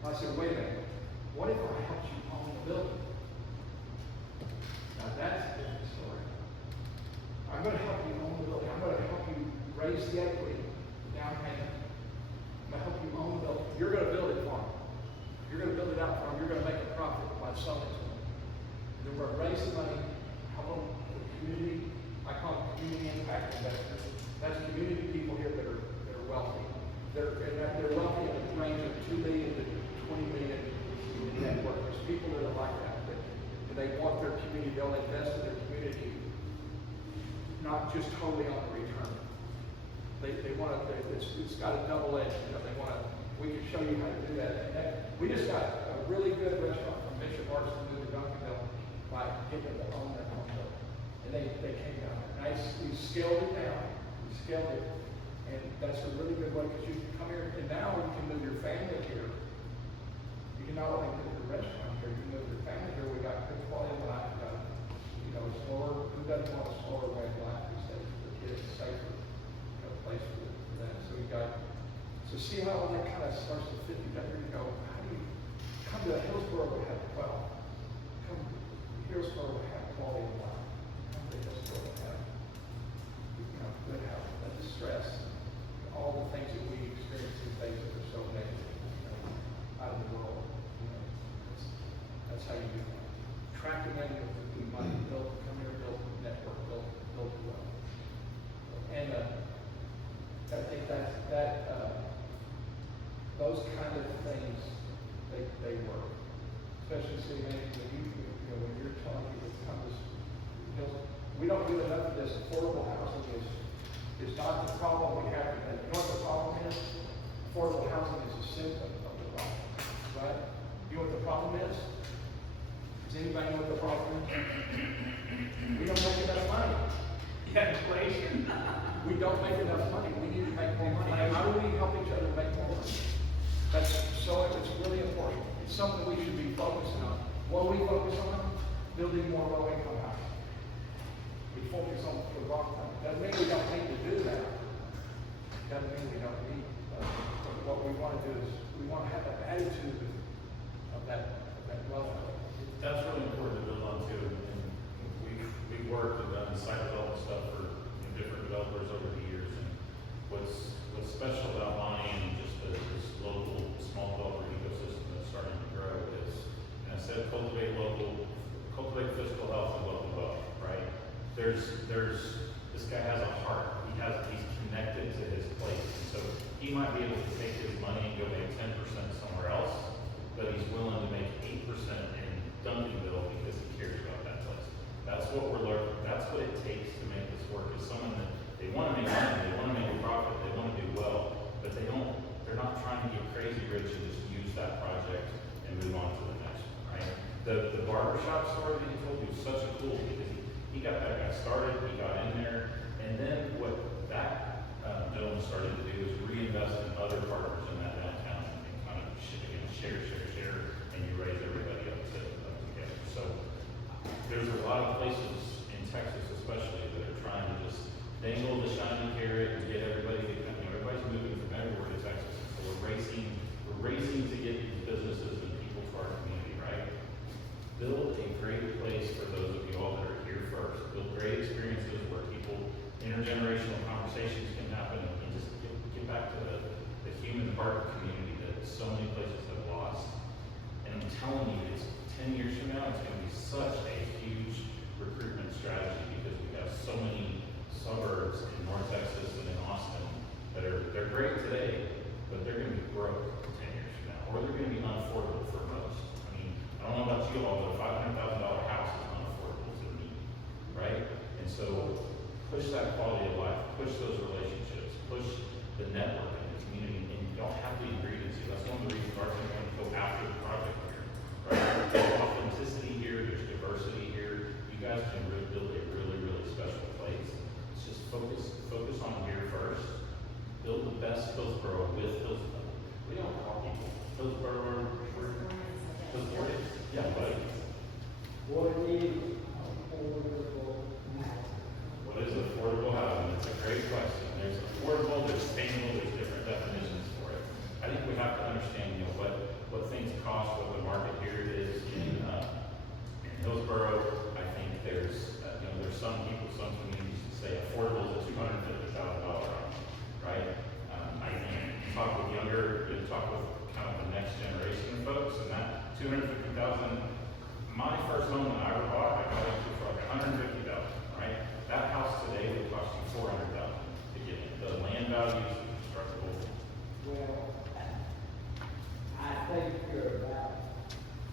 I said, wait a minute, what if I helped you own the building? Now that's a different story. I'm gonna help you own the building, I'm gonna help you raise the equity, down payment. I'm gonna help you own the building, you're gonna build it for them. You're gonna build it out for them, you're gonna make a profit by selling it to them. And then we're gonna raise the money, help them, the community, I call them community impact investors. That's community people here that are wealthy. They're wealthy in the range of 2 million to 20 million in net worth. There's people that are like that, they want their community, they'll invest in their community, not just totally on the return. They want to, it's got a double edge, they want to, we can show you how to do that. And we just got a really good restaurant from Bishop Arts to move to Duncanville by getting them to own their own building. And they came down there. We scaled it down, and that's a really good way, because you can come here, and now you can move your family here. You can not only move your restaurant here, you can move your family here. We got good quality of life, we got, slower, who doesn't want a slower way of life these days for the kids, safer, place for them. So see how all that kind of starts to fit together and go, how do you come to Hillsborough, we have, come to Hillsborough, we have quality of life. Come to Hillsborough, we have, good health, and distress, all the things that we experience these days that are so negative, out of the world. That's how you do it. Track them in with money, build, come here, build network, build wealth. And I think those kind of things, they work. Especially city management, when you're telling people to come to, we don't do enough of this. Affordable housing is not the problem we have. You know what the problem is? Affordable housing is a symptom of the problem, right? You know what the problem is? Does anybody know what the problem is? We don't make enough money. Yeah, inflation. We don't make enough money. We need to make more money. How do we help each other make more money? It's really important. It's something we should be focusing on. What do we focus on? Building more low-income housing. We focus on the wrong thing. Doesn't mean we don't need to do that. Doesn't mean we don't need. But what we want to do is we want to have an attitude of that wealth. That's really important to build on too. And we've worked and done site development stuff for different developers over the years. And what's special about Lonnie and just this local small developer ecosystem that's starting to grow is, and I said cultivate physical health and local wealth, right? This guy has a heart. He's connected to his place. And so he might be able to take his money and go make 10% somewhere else, but he's willing to make 8% in Duncanville because he cares about that place. That's what we're learning. That's what it takes to make this work. Is someone that they want to make money, they want to make a profit, they want to do well, but they're not trying to get crazy rich and just use that project and move on to the next one, right? The barbershop story that he told you was such a cool because he got that guy started, he got in there, and then what that gentleman started to do is reinvest in other partners in that downtown and kind of share, and you raise everybody up together. So there's a lot of places in Texas especially that are trying to just dangle the shiny carrot and get everybody to come. Everybody's moving from everywhere to Texas. So we're racing to get these businesses and people to our community, right? Build a great place for those of you all that are here first. Build great experiences where intergenerational conversations can happen and just get back to the human heart community that so many places have lost. And I'm telling you, it's 10 years from now, it's going to be such a huge recruitment strategy because we have so many suburbs in North Texas and in Austin that they're great today, but they're gonna be broke 10 years from now, or they're gonna be unaffordable for most. I mean, I don't know about you all, but a $500,000 house is unaffordable to me, right? And so push that quality of life, push those relationships, push the network in the community, and you don't have the ingredients here. That's one of the reasons our team wanted to go after the project here, right? There's authenticity here, there's diversity here. You guys can really build a really, really special place. It's just focus on here first. Build the best Hillsborough with Hillsborough. We don't call people Hillsborough, Hillsborough. Yeah, buddy. What is affordable housing? What is affordable housing? It's a great question. There's affordable, there's attainable, there's different definitions for it. I think we have to understand, what things cost, what the market here is in Hillsborough. I think there's some people, some communities that say affordable is a $250,000 house, right? I think you talk with kind of the next generation of folks, and that $250,000. My first home that I ever bought, I got it for like $150,000, right? That house today would cost you $400,000 to get in. The land values, the constructible. Well, I think you're about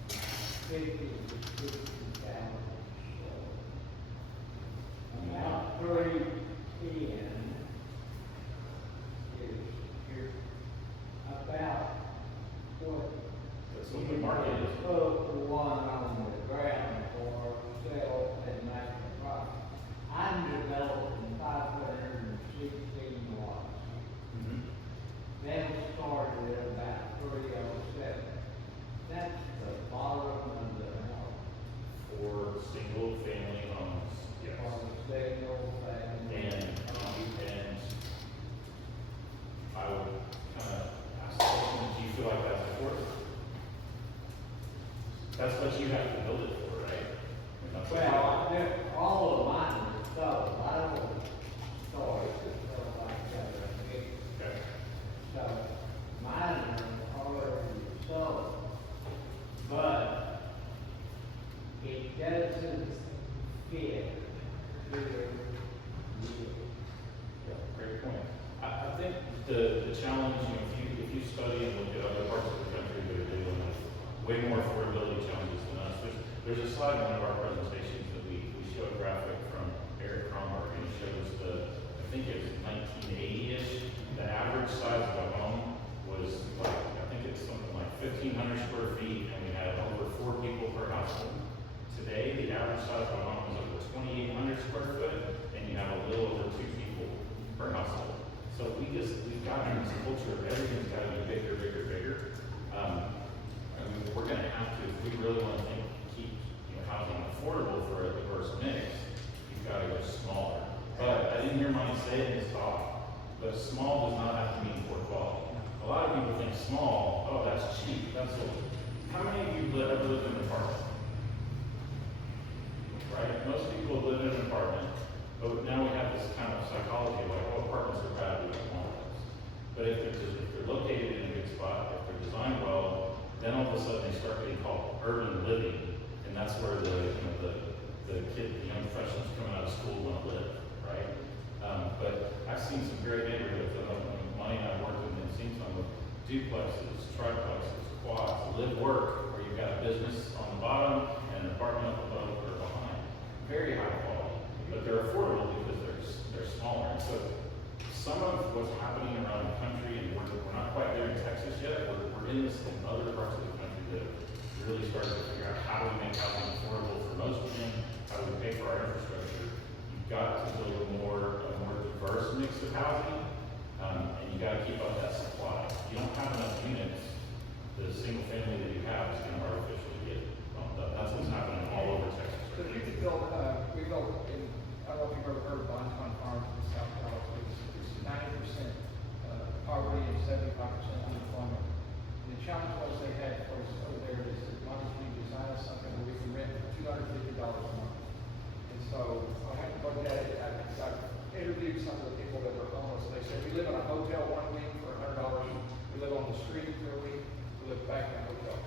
50 to 60,000. About 310 is here, about what? That's what the market is. Put the one on the ground for sale and make a profit. I'm developing 516 lots. Them started at about 307. That's the bottom of the house. For single family homes, yes. For the single family. And I would kind of ask the question, do you feel like that's affordable? That's what you have to build it for, right? I mean, that's what All of mine are sold. I don't start to sell like that. Okay. So mine are already sold. But it doesn't fit here. Yeah, great point. I think the challenge, if you study and look at other parts of the country that are dealing with way more affordability challenges than us, there's a slide in one of our presentations that we show a graphic from Eric Cromberg, and it shows I think it was 1980-ish, the average size of a home was like, I think it's something like 1,500 square feet, and we had over 4 people per household. Today, the average size of a home is over 2,800 square foot, and you have a little over 2 people per household. So we've gotten this culture of everything's got to be bigger, bigger, bigger. I mean, we're going to have to, if we really want to keep housing affordable for a diverse mix, you've got to go smaller. But I didn't hear Mike say in his talk, but small does not have to mean poor quality. A lot of people think small, oh, that's cheap, that's what. How many of you ever lived in an apartment? Right? Most people live in an apartment, but now we have this kind of psychology of like, oh, apartments are bad, we don't want those. But if they're located in a good spot, if they're designed well, then all of a sudden they start being called urban living, and that's where the young professionals coming out of school want to live, right? But I've seen some great neighborhoods. Money and I worked with and seen some of duplexes, triplexes, quads, live work, where you've got a business on the bottom and an apartment up above or behind. Very high quality, but they're affordable because they're smaller. And so some of what's happening around the country, and we're not quite there in Texas yet, we're in this in other parts of the country that really started to figure out how do we make housing affordable for most of them, how do we pay for our infrastructure. You've got to build a more diverse mix of housing, and you got to keep up that supply. If you don't have enough units, the single family that you have is going to artificially get bumped up. That's what's happening all over Texas. So we built in, I don't know if you've ever heard of Bonton Farms in South Carolina, it's 90% poverty and 75% unemployment. And the challenge was they had folks over there is that why don't we design us something where we can rent $250 a month? And so I had to look at it, I interviewed some of the people that were homeless, and they said, we live in a hotel 1 week for $100, we live on the street for a week, we live back in a hotel.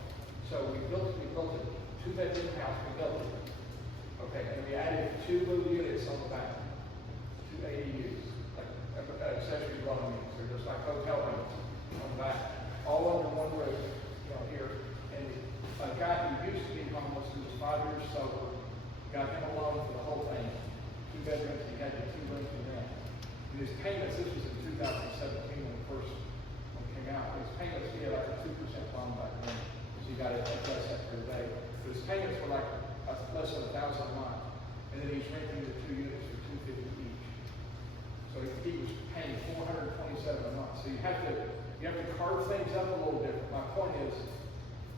So we built a 2-bedroom house, we built it. Okay, and we added 2 little units on the back, 2 ADUs, like accessory dwelling units, they're just like hotel rooms on the back, all under one roof, here. And a guy who used to be homeless, who was 5 years sober, got him a loan for the whole thing, 2 bedrooms, he had the 2 rooms in there. And his payments, this was in 2017 when the first one came out, his payments, he had like a 2% loan back then, so he got it less after the day. But his payments were like less than $1,000 a month, and then he's renting the 2 units for $250 each. So he was paying $427 a month. So you have to carve things up a little different. My point is,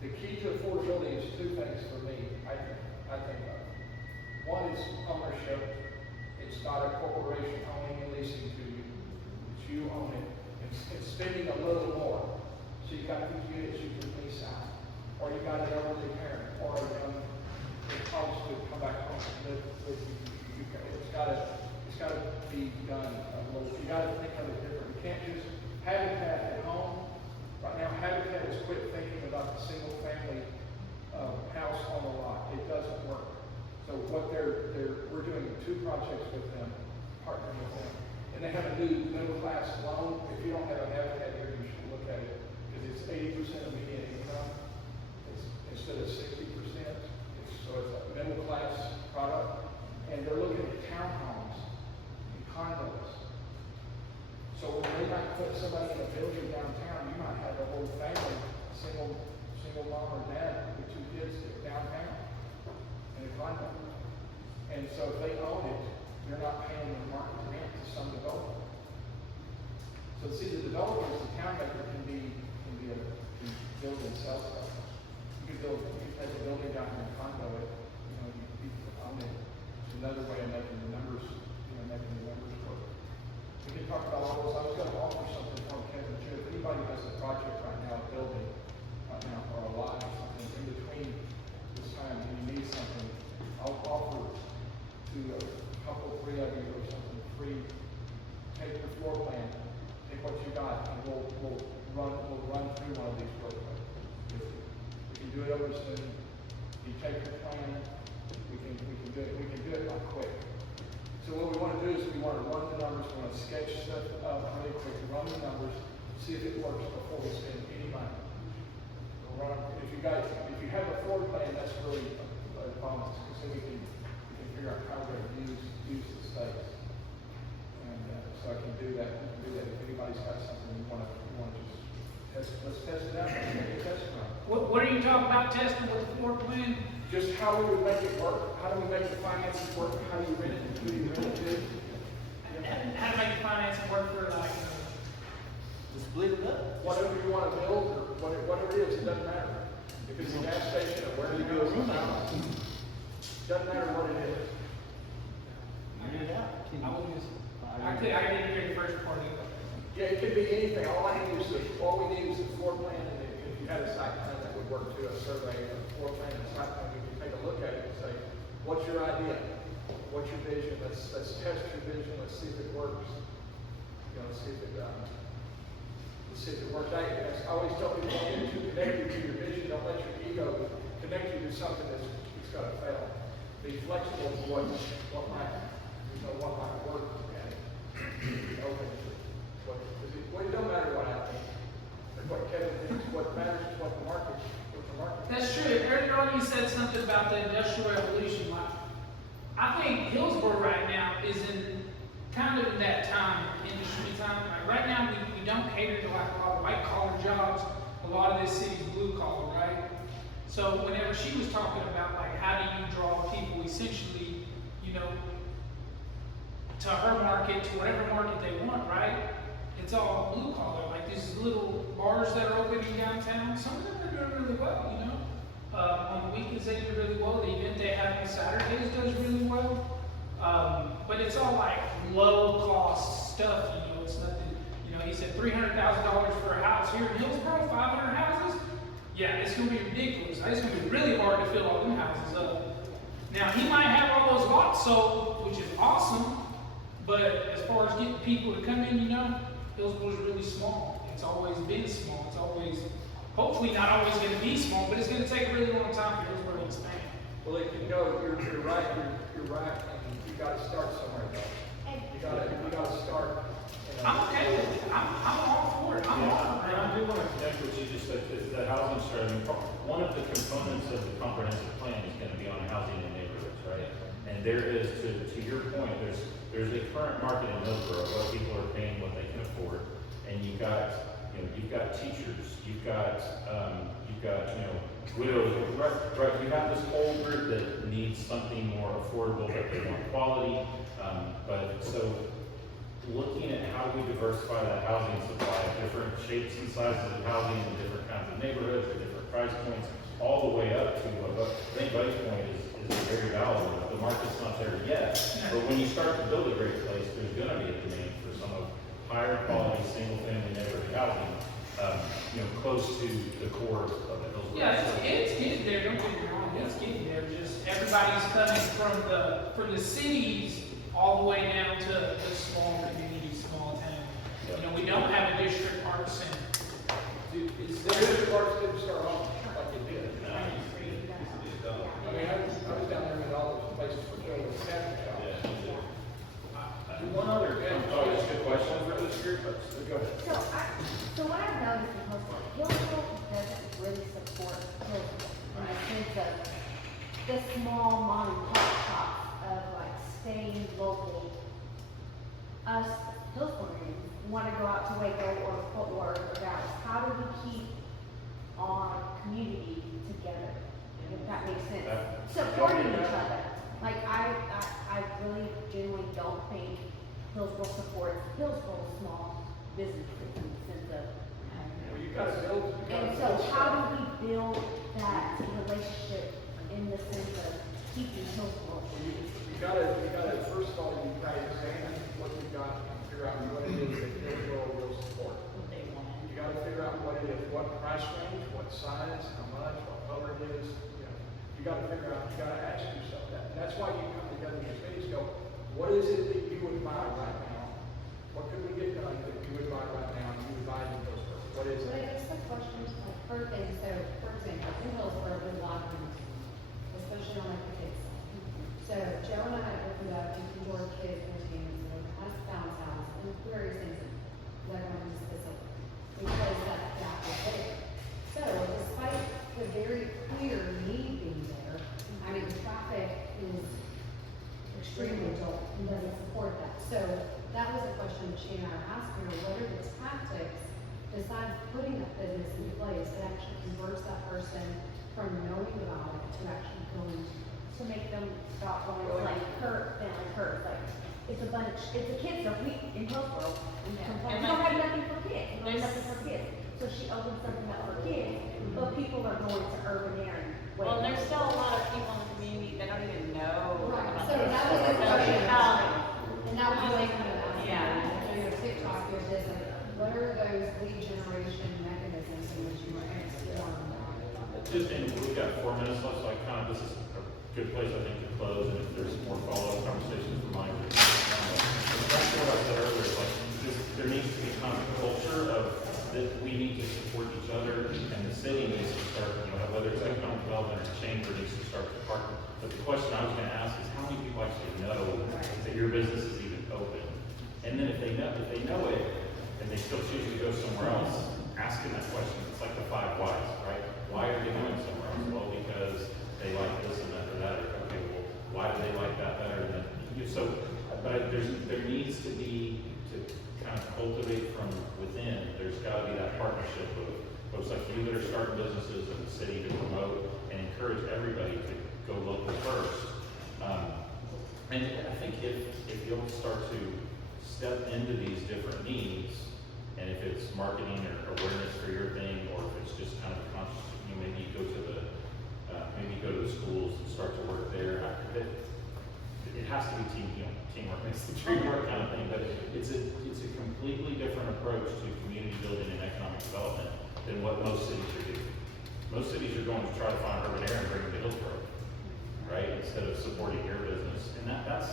the key to affordability is 2 things for me. I think of. One is ownership. It's not a corporation owning and leasing to you. It's you own it. It's spending a little more. So you got these units you can lease out, or you got an elderly parent, or a young college student come back home and live with you. It's got to be done a little. You got to think of it different. You can't just Habitat at home. Right now, Habitat has quit thinking about the single family house on the lot. It doesn't work. So what we're doing 2 projects with them, partnering with them, and they have a new middle class loan. If you don't have a Habitat here, you should look at it because it's 80% of median income. Instead of 60%. So it's a middle class product, and they're looking at townhomes and condos. So when they might put somebody in a building downtown, you might have a whole family, single mom or dad with 2 kids downtown in a condo. And so if they own it, you're not paying the market rent to some developer. So see, the developers, the town maker can build and sell stuff. You can take a building down here and condo it, you own it. It's another way of making the numbers, work. We can talk about all those. I was going to offer something from Kevin too. If anybody has a project right now, a building right now, or a lot or something in between this time and you need something, I'll offer to a couple, 3 of you or something free. Take your floor plan, take what you got, and we'll run through one of these floor plans. We can do it over Zoom. You take your plan, we can do it like quick. So what we want to do is we want to run the numbers, we want to sketch stuff up really quick, run the numbers, see if it works before we spend any money. If you have a floor plan, that's really a bonus, because then we can figure out how we're going to use the space. And so I can do that. If anybody's got something you want to just let's test it out. Let's make a test run. What are you talking about testing with the floor plan? Just how we would make it work. How do we make the finances work? How do you rent it? Who do you rent it to? How to make the financing work for like, To split it up. Whatever you want to build, or whatever it is, it doesn't matter. If it's a gas station or where you go, doesn't matter what it is. I didn't hear the first part of it. Yeah, it could be anything. All we need is the floor plan, and if you had a site plan, that would work too. A survey, a floor plan, and a site plan, we can take a look at it and say, what's your idea? What's your vision? Let's test your vision. Let's see if it works. Let's see if it works. I always tell people, don't get too connected to your vision. Don't let your ego connect you to something that's got to fail. Be flexible to what might work, and be open to it don't matter what I think, or what Kevin thinks. What matters is what the market. That's true. Earlier on, you said something about the Industrial Revolution. I think Hillsborough right now is in kind of that time, industry time. Like right now, we don't cater to like a lot of white collar jobs. A lot of this city's blue collar, right? So whenever she was talking about like how do you draw people essentially, to her market, to whatever market they want, right? It's all blue collar, like these little bars that are opening downtown. Some of them are doing really well, on the weekends they do really well. The event they have on Saturdays does really well. But it's all like low cost stuff, it's nothing, he said $300,000 for a house here in Hillsborough, 500 houses. Yeah, it's gonna be ridiculous. It's gonna be really hard to fill all them houses up. Now he might have all those lots sold, which is awesome, but as far as getting people to come in, Hillsborough's really small. It's always been small. It's always, hopefully not always going to be small, but it's going to take a really long time for Hillsborough to expand. Well, it can go, you're right, and you gotta start somewhere, though. You gotta start. I'm okay with it, I'm all for it, I'm all for And it. I do want to connect what you just said, is the housing strategy. One of the components of the comprehensive plan is going to be on housing in neighborhoods, right? And there is, to your point, there's a current market in Hillsborough where people are paying what they can afford. And you've got teachers, you've got, widows, right? You have this whole group that needs something more affordable, but they want quality. But so, looking at how we diversify that housing supply, different shapes and sizes of housing in different kinds of neighborhoods or different price points, all the way up to, I think Buddy's point is very valid. The market's not there yet, but when you start to build a great place, there's gonna be a demand for some of higher quality, single family neighborhood housing, close to the core of the Hillsborough. Yeah, it's getting there, don't get me wrong, it's getting there, just everybody's coming from the cities all the way down to the small community, small town. We don't have a district park center. The district parks didn't start off like it did. I mean, I was down there with all those places for building a cabin shop. One other, just a question for this group, but Go ahead. So what I've noticed in Hillsborough doesn't really support Hillsborough in the sense of the small mom and pop shops of like staying local. Us Hillsboroughians want to go out to Waco or Fort Worth or Dallas. How do we keep our community together? If that makes sense. Supporting each other. Like I really genuinely don't think Hillsborough supports Hillsborough small businesses in the sense of. Well, you gotta build. And so how do we build that relationship in the sense of keeping Hillsborough? You gotta, first of all, you gotta examine what you got and figure out what it is that Hillsborough will support. You gotta figure out what it is, what price range, what size, how much, what color it is, You gotta figure out, you gotta ask yourself that. And that's why you come together in these meetings, go, what is it that you would buy right now? What could we get done that you would buy right now and you would buy in Hillsborough? What is But I it? guess the question is, like, for things, so, for example, in Hillsborough, there's a lot of things, especially on like the kids side. So Joe and I opened up George Kids Entertainment Center, has Bounce House, and various things that are going to specific. Because that was there. So despite the very clear need being there, I mean, the traffic is extremely dull and doesn't support that. So that was a question that she and I were asking her, what are the tactics besides putting a business in place that actually converts that person from knowing about it to actually going to make them stop going to like Kurt, family Kurt, like it's a kids that we in Hillsborough, we don't have nothing for kids, we don't have nothing for kids. So she opened something up for kids, but people are going to urban area. Well, there's still a lot of people in the community that don't even know. Right, about so this. that was the They don't question. even know. And that was like kind of asking, Yeah. so your TikTok, there's this, like, what are those lead generation mechanisms in which you are exploring? just, and we've got 4 minutes left, so this is a good place, I think, to close, and if there's more follow-up conversations, remind me. That's what I said earlier, like, there needs to be kind of a culture of that we need to support each other, and the city needs to start, whether it's economic development or chamber needs to start to partner. But the question I was gonna ask is, how many people actually know that your business is even open? And then if they know it, and they still choose to go somewhere else, ask them that question. It's like the 5 whys, right? Why are they going somewhere else? Well, because they like this and that or that, or okay, well, why do they like that better than you? So, but there needs to be, to kind of cultivate from within, there's gotta be that partnership of folks like you that are starting businesses and the city to promote and encourage everybody to go local first. And I think if you'll start to step into these different needs, and if it's marketing or awareness for your thing, or if it's just kind of conscious, maybe you go to the schools and start to work there. It has to be teamwork makes the dream work kind of thing, but it's a completely different approach to community building and economic development than what most cities are doing. Most cities are going to try to find urban air and bring them to Hillsborough, right? Instead of supporting your business. And that's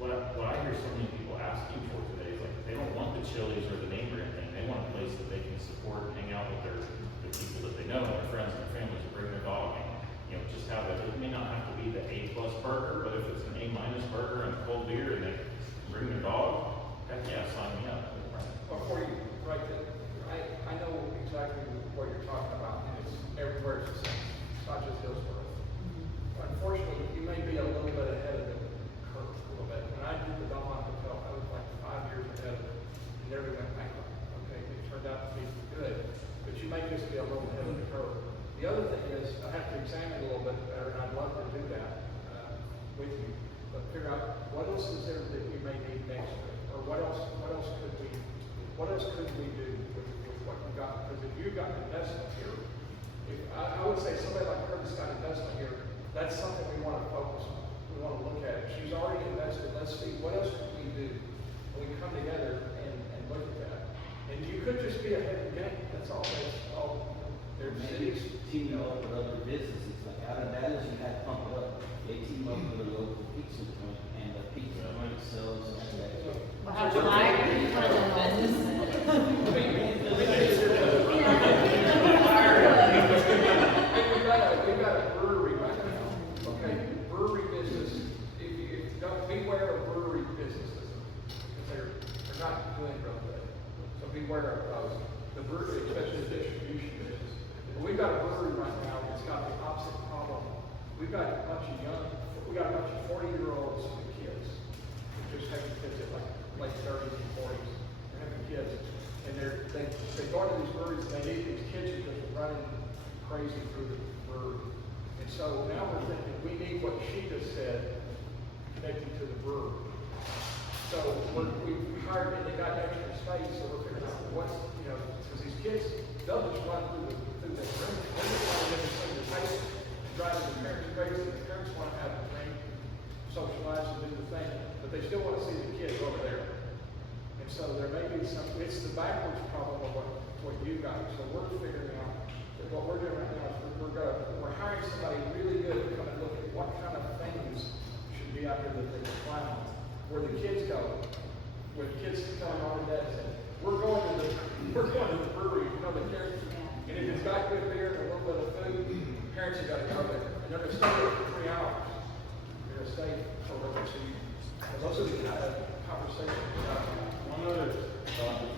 what I hear so many people asking for today is like, they don't want the Chili's or the neighboring thing. They want a place that they can support and hang out with the people that they know, their friends and their families, and bring their dog. And, you know, just have it may not have to be the A+ burger, but if it's an A- burger and a cold beer and they bring their dog, heck yeah, sign me up. Before you write that, I know exactly what you're talking about, and it's everywhere it's the same. It's not just Hillsborough. Unfortunately, you may be a little bit ahead of the curve, a little bit. When I did the Belmont Hotel, I was like 5 years ahead of it, and never went bankrupt. Okay, it turned out to be good, but you may just be a little ahead of the curve. The other thing is, I have to examine it a little bit better, and I'd love to do that with you, but figure out what else is there that we may need next week, or what else could we do with what you got? Because if you've got investment here, I would say somebody like Curtis got investment here, that's something we want to focus on. We want to look at it. She's already invested. Let's see what else can we do. We can come together and look at that. And you could just be ahead of the game. That's all. There's Maybe cities. team up with other businesses, like out of Dallas, you had Pump It Up. They team up with a local pizza joint, and the pizza joint sells that. We'll have to hire you for the business. We've got a brewery right now, okay? Brewery business, if you don't, beware of brewery businesses, because they're not doing real good. So beware of those. The brewery, especially the distribution business. We've got a brewery right now that's got the opposite problem. We got a bunch of 40-year-olds with kids. They're just having kids at like 30s and 40s. They're having kids. And they go to these breweries and they need these kids who are just running crazy through the brewery. And so now we're thinking we need what she just said connected to the brewery. So we hired and they got extra space, so we're figuring out what's, because these kids, they'll just run through the room. They're just want to get into the pace and drive to the parents' crazy. The parents want to have a drink, socialize and do the thing, but they still want to see the kids over there. And so there may be it's the backwards problem of what you got. So we're figuring out that what we're doing right now is we're hiring somebody really good to come and look at what kind of things should be out here that they can climb on. Where the kids go, where the kids tell mom and dad, say, we're going to the brewery, the kids. And if it's got good beer and a little bit of food, parents have got to go there. And they're going to stay there for 3 hours. They're going to stay for a little bit. So those are the kind of conversations we're having. One other thought.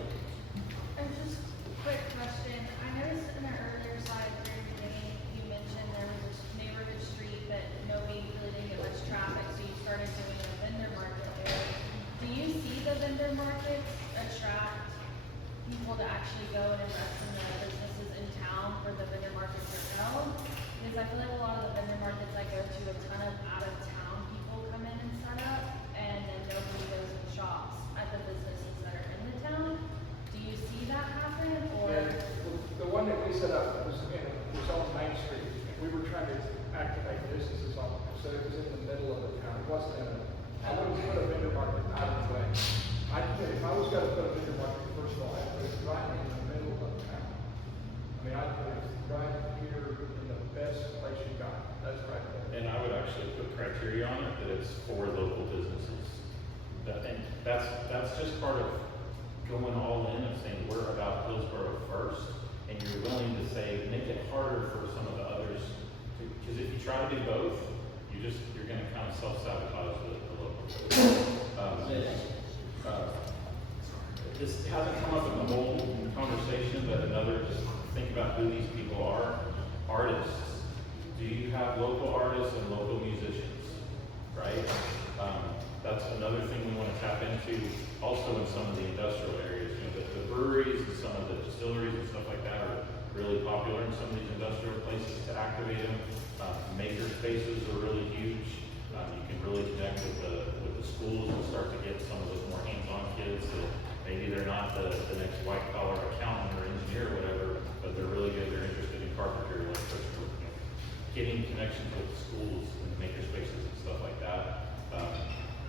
And just a quick question, I noticed in the earlier slide, at the very beginning, you mentioned there was a neighborhood street that nobody really didn't get much traffic, so you started doing a vendor market there. Do you see the vendor markets attract people to actually go and invest in the businesses in town for the vendor markets to sell? Because I feel like a lot of the vendor markets I go to, a ton of out-of-town people come in and set up, and then nobody goes and shops at the businesses that are in the town. Do you see that happen, or? And the one that we set up was on Main Street. We were trying to activate businesses on it, so it was in the middle of the town. It wasn't I wouldn't put a vendor market out of the way. If I was going to put a vendor market, first of all, I'd put it right in the middle of the town. I mean, I'd put it right here in the best place you got. That's right there. And I would actually put criteria on it that it's for local businesses. And that's just part of going all in and saying we're about Hillsborough first, and you're willing to say make it harder for some of the others, because if you try to do both, you're going to kind of self-sabotage the local. This hasn't come up in the whole conversation, but just think about who these people are. Artists. Do you have local artists and local musicians? Right? That's another thing we want to tap into. Also in some of the industrial areas, the breweries and some of the distilleries and stuff like that are really popular in some of these industrial places to activate them. Maker spaces are really huge. You can really connect with the schools and start to get some of those more hands-on kids that maybe they're not the next white-collar accountant or engineer or whatever, but they're really good. They're interested in carpentry, getting connections with schools and maker spaces and stuff like that.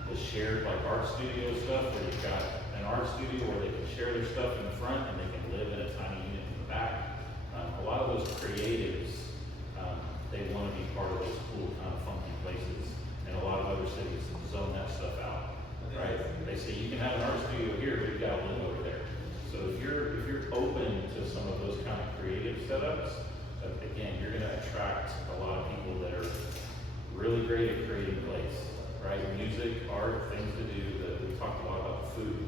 The shared art studio stuff where you've got an art studio where they can share their stuff in the front and they can live in a tiny unit in the back. A lot of those creatives, they want to be part of those cool kind of funky places, and a lot of other cities zone that stuff out, right? They say you can have an art studio here, but you've got to live over there. So if you're open to some of those kind of creative setups, again, you're gonna attract a lot of people that are really great at creating place, right? Music, art, things to do, we talked a lot about food,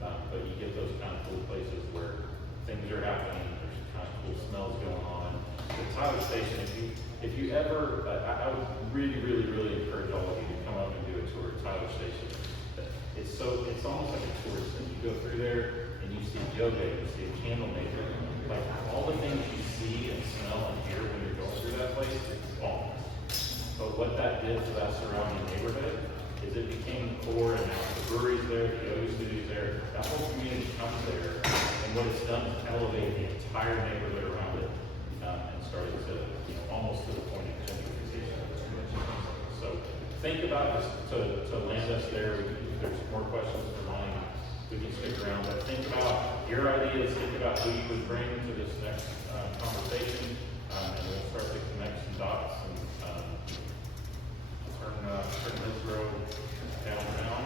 but you get those kind of cool places where things are happening, there's kind of cool smells going on. The Tyler Station, if you ever, I would really, really, really encourage all of you to come up and do a tour of Tyler Station. It's almost like a tourist thing. You go through there and you see yoga, you see a candle maker, like all the things you see and smell and hear when you're going through that place, it's bomb. But what that did for that surrounding neighborhood is it became core, and now the brewery's there, the yoga studio's there, that whole community comes there, and what it's done is elevate the entire neighborhood around it, and started to, almost to the point of gentrification of this convention. So think about this, to land us there, if there's more questions for Lonnie, we can stick around, but think about your ideas, think about who you would bring to this next conversation, and we'll start to connect some dots and turn this road downtown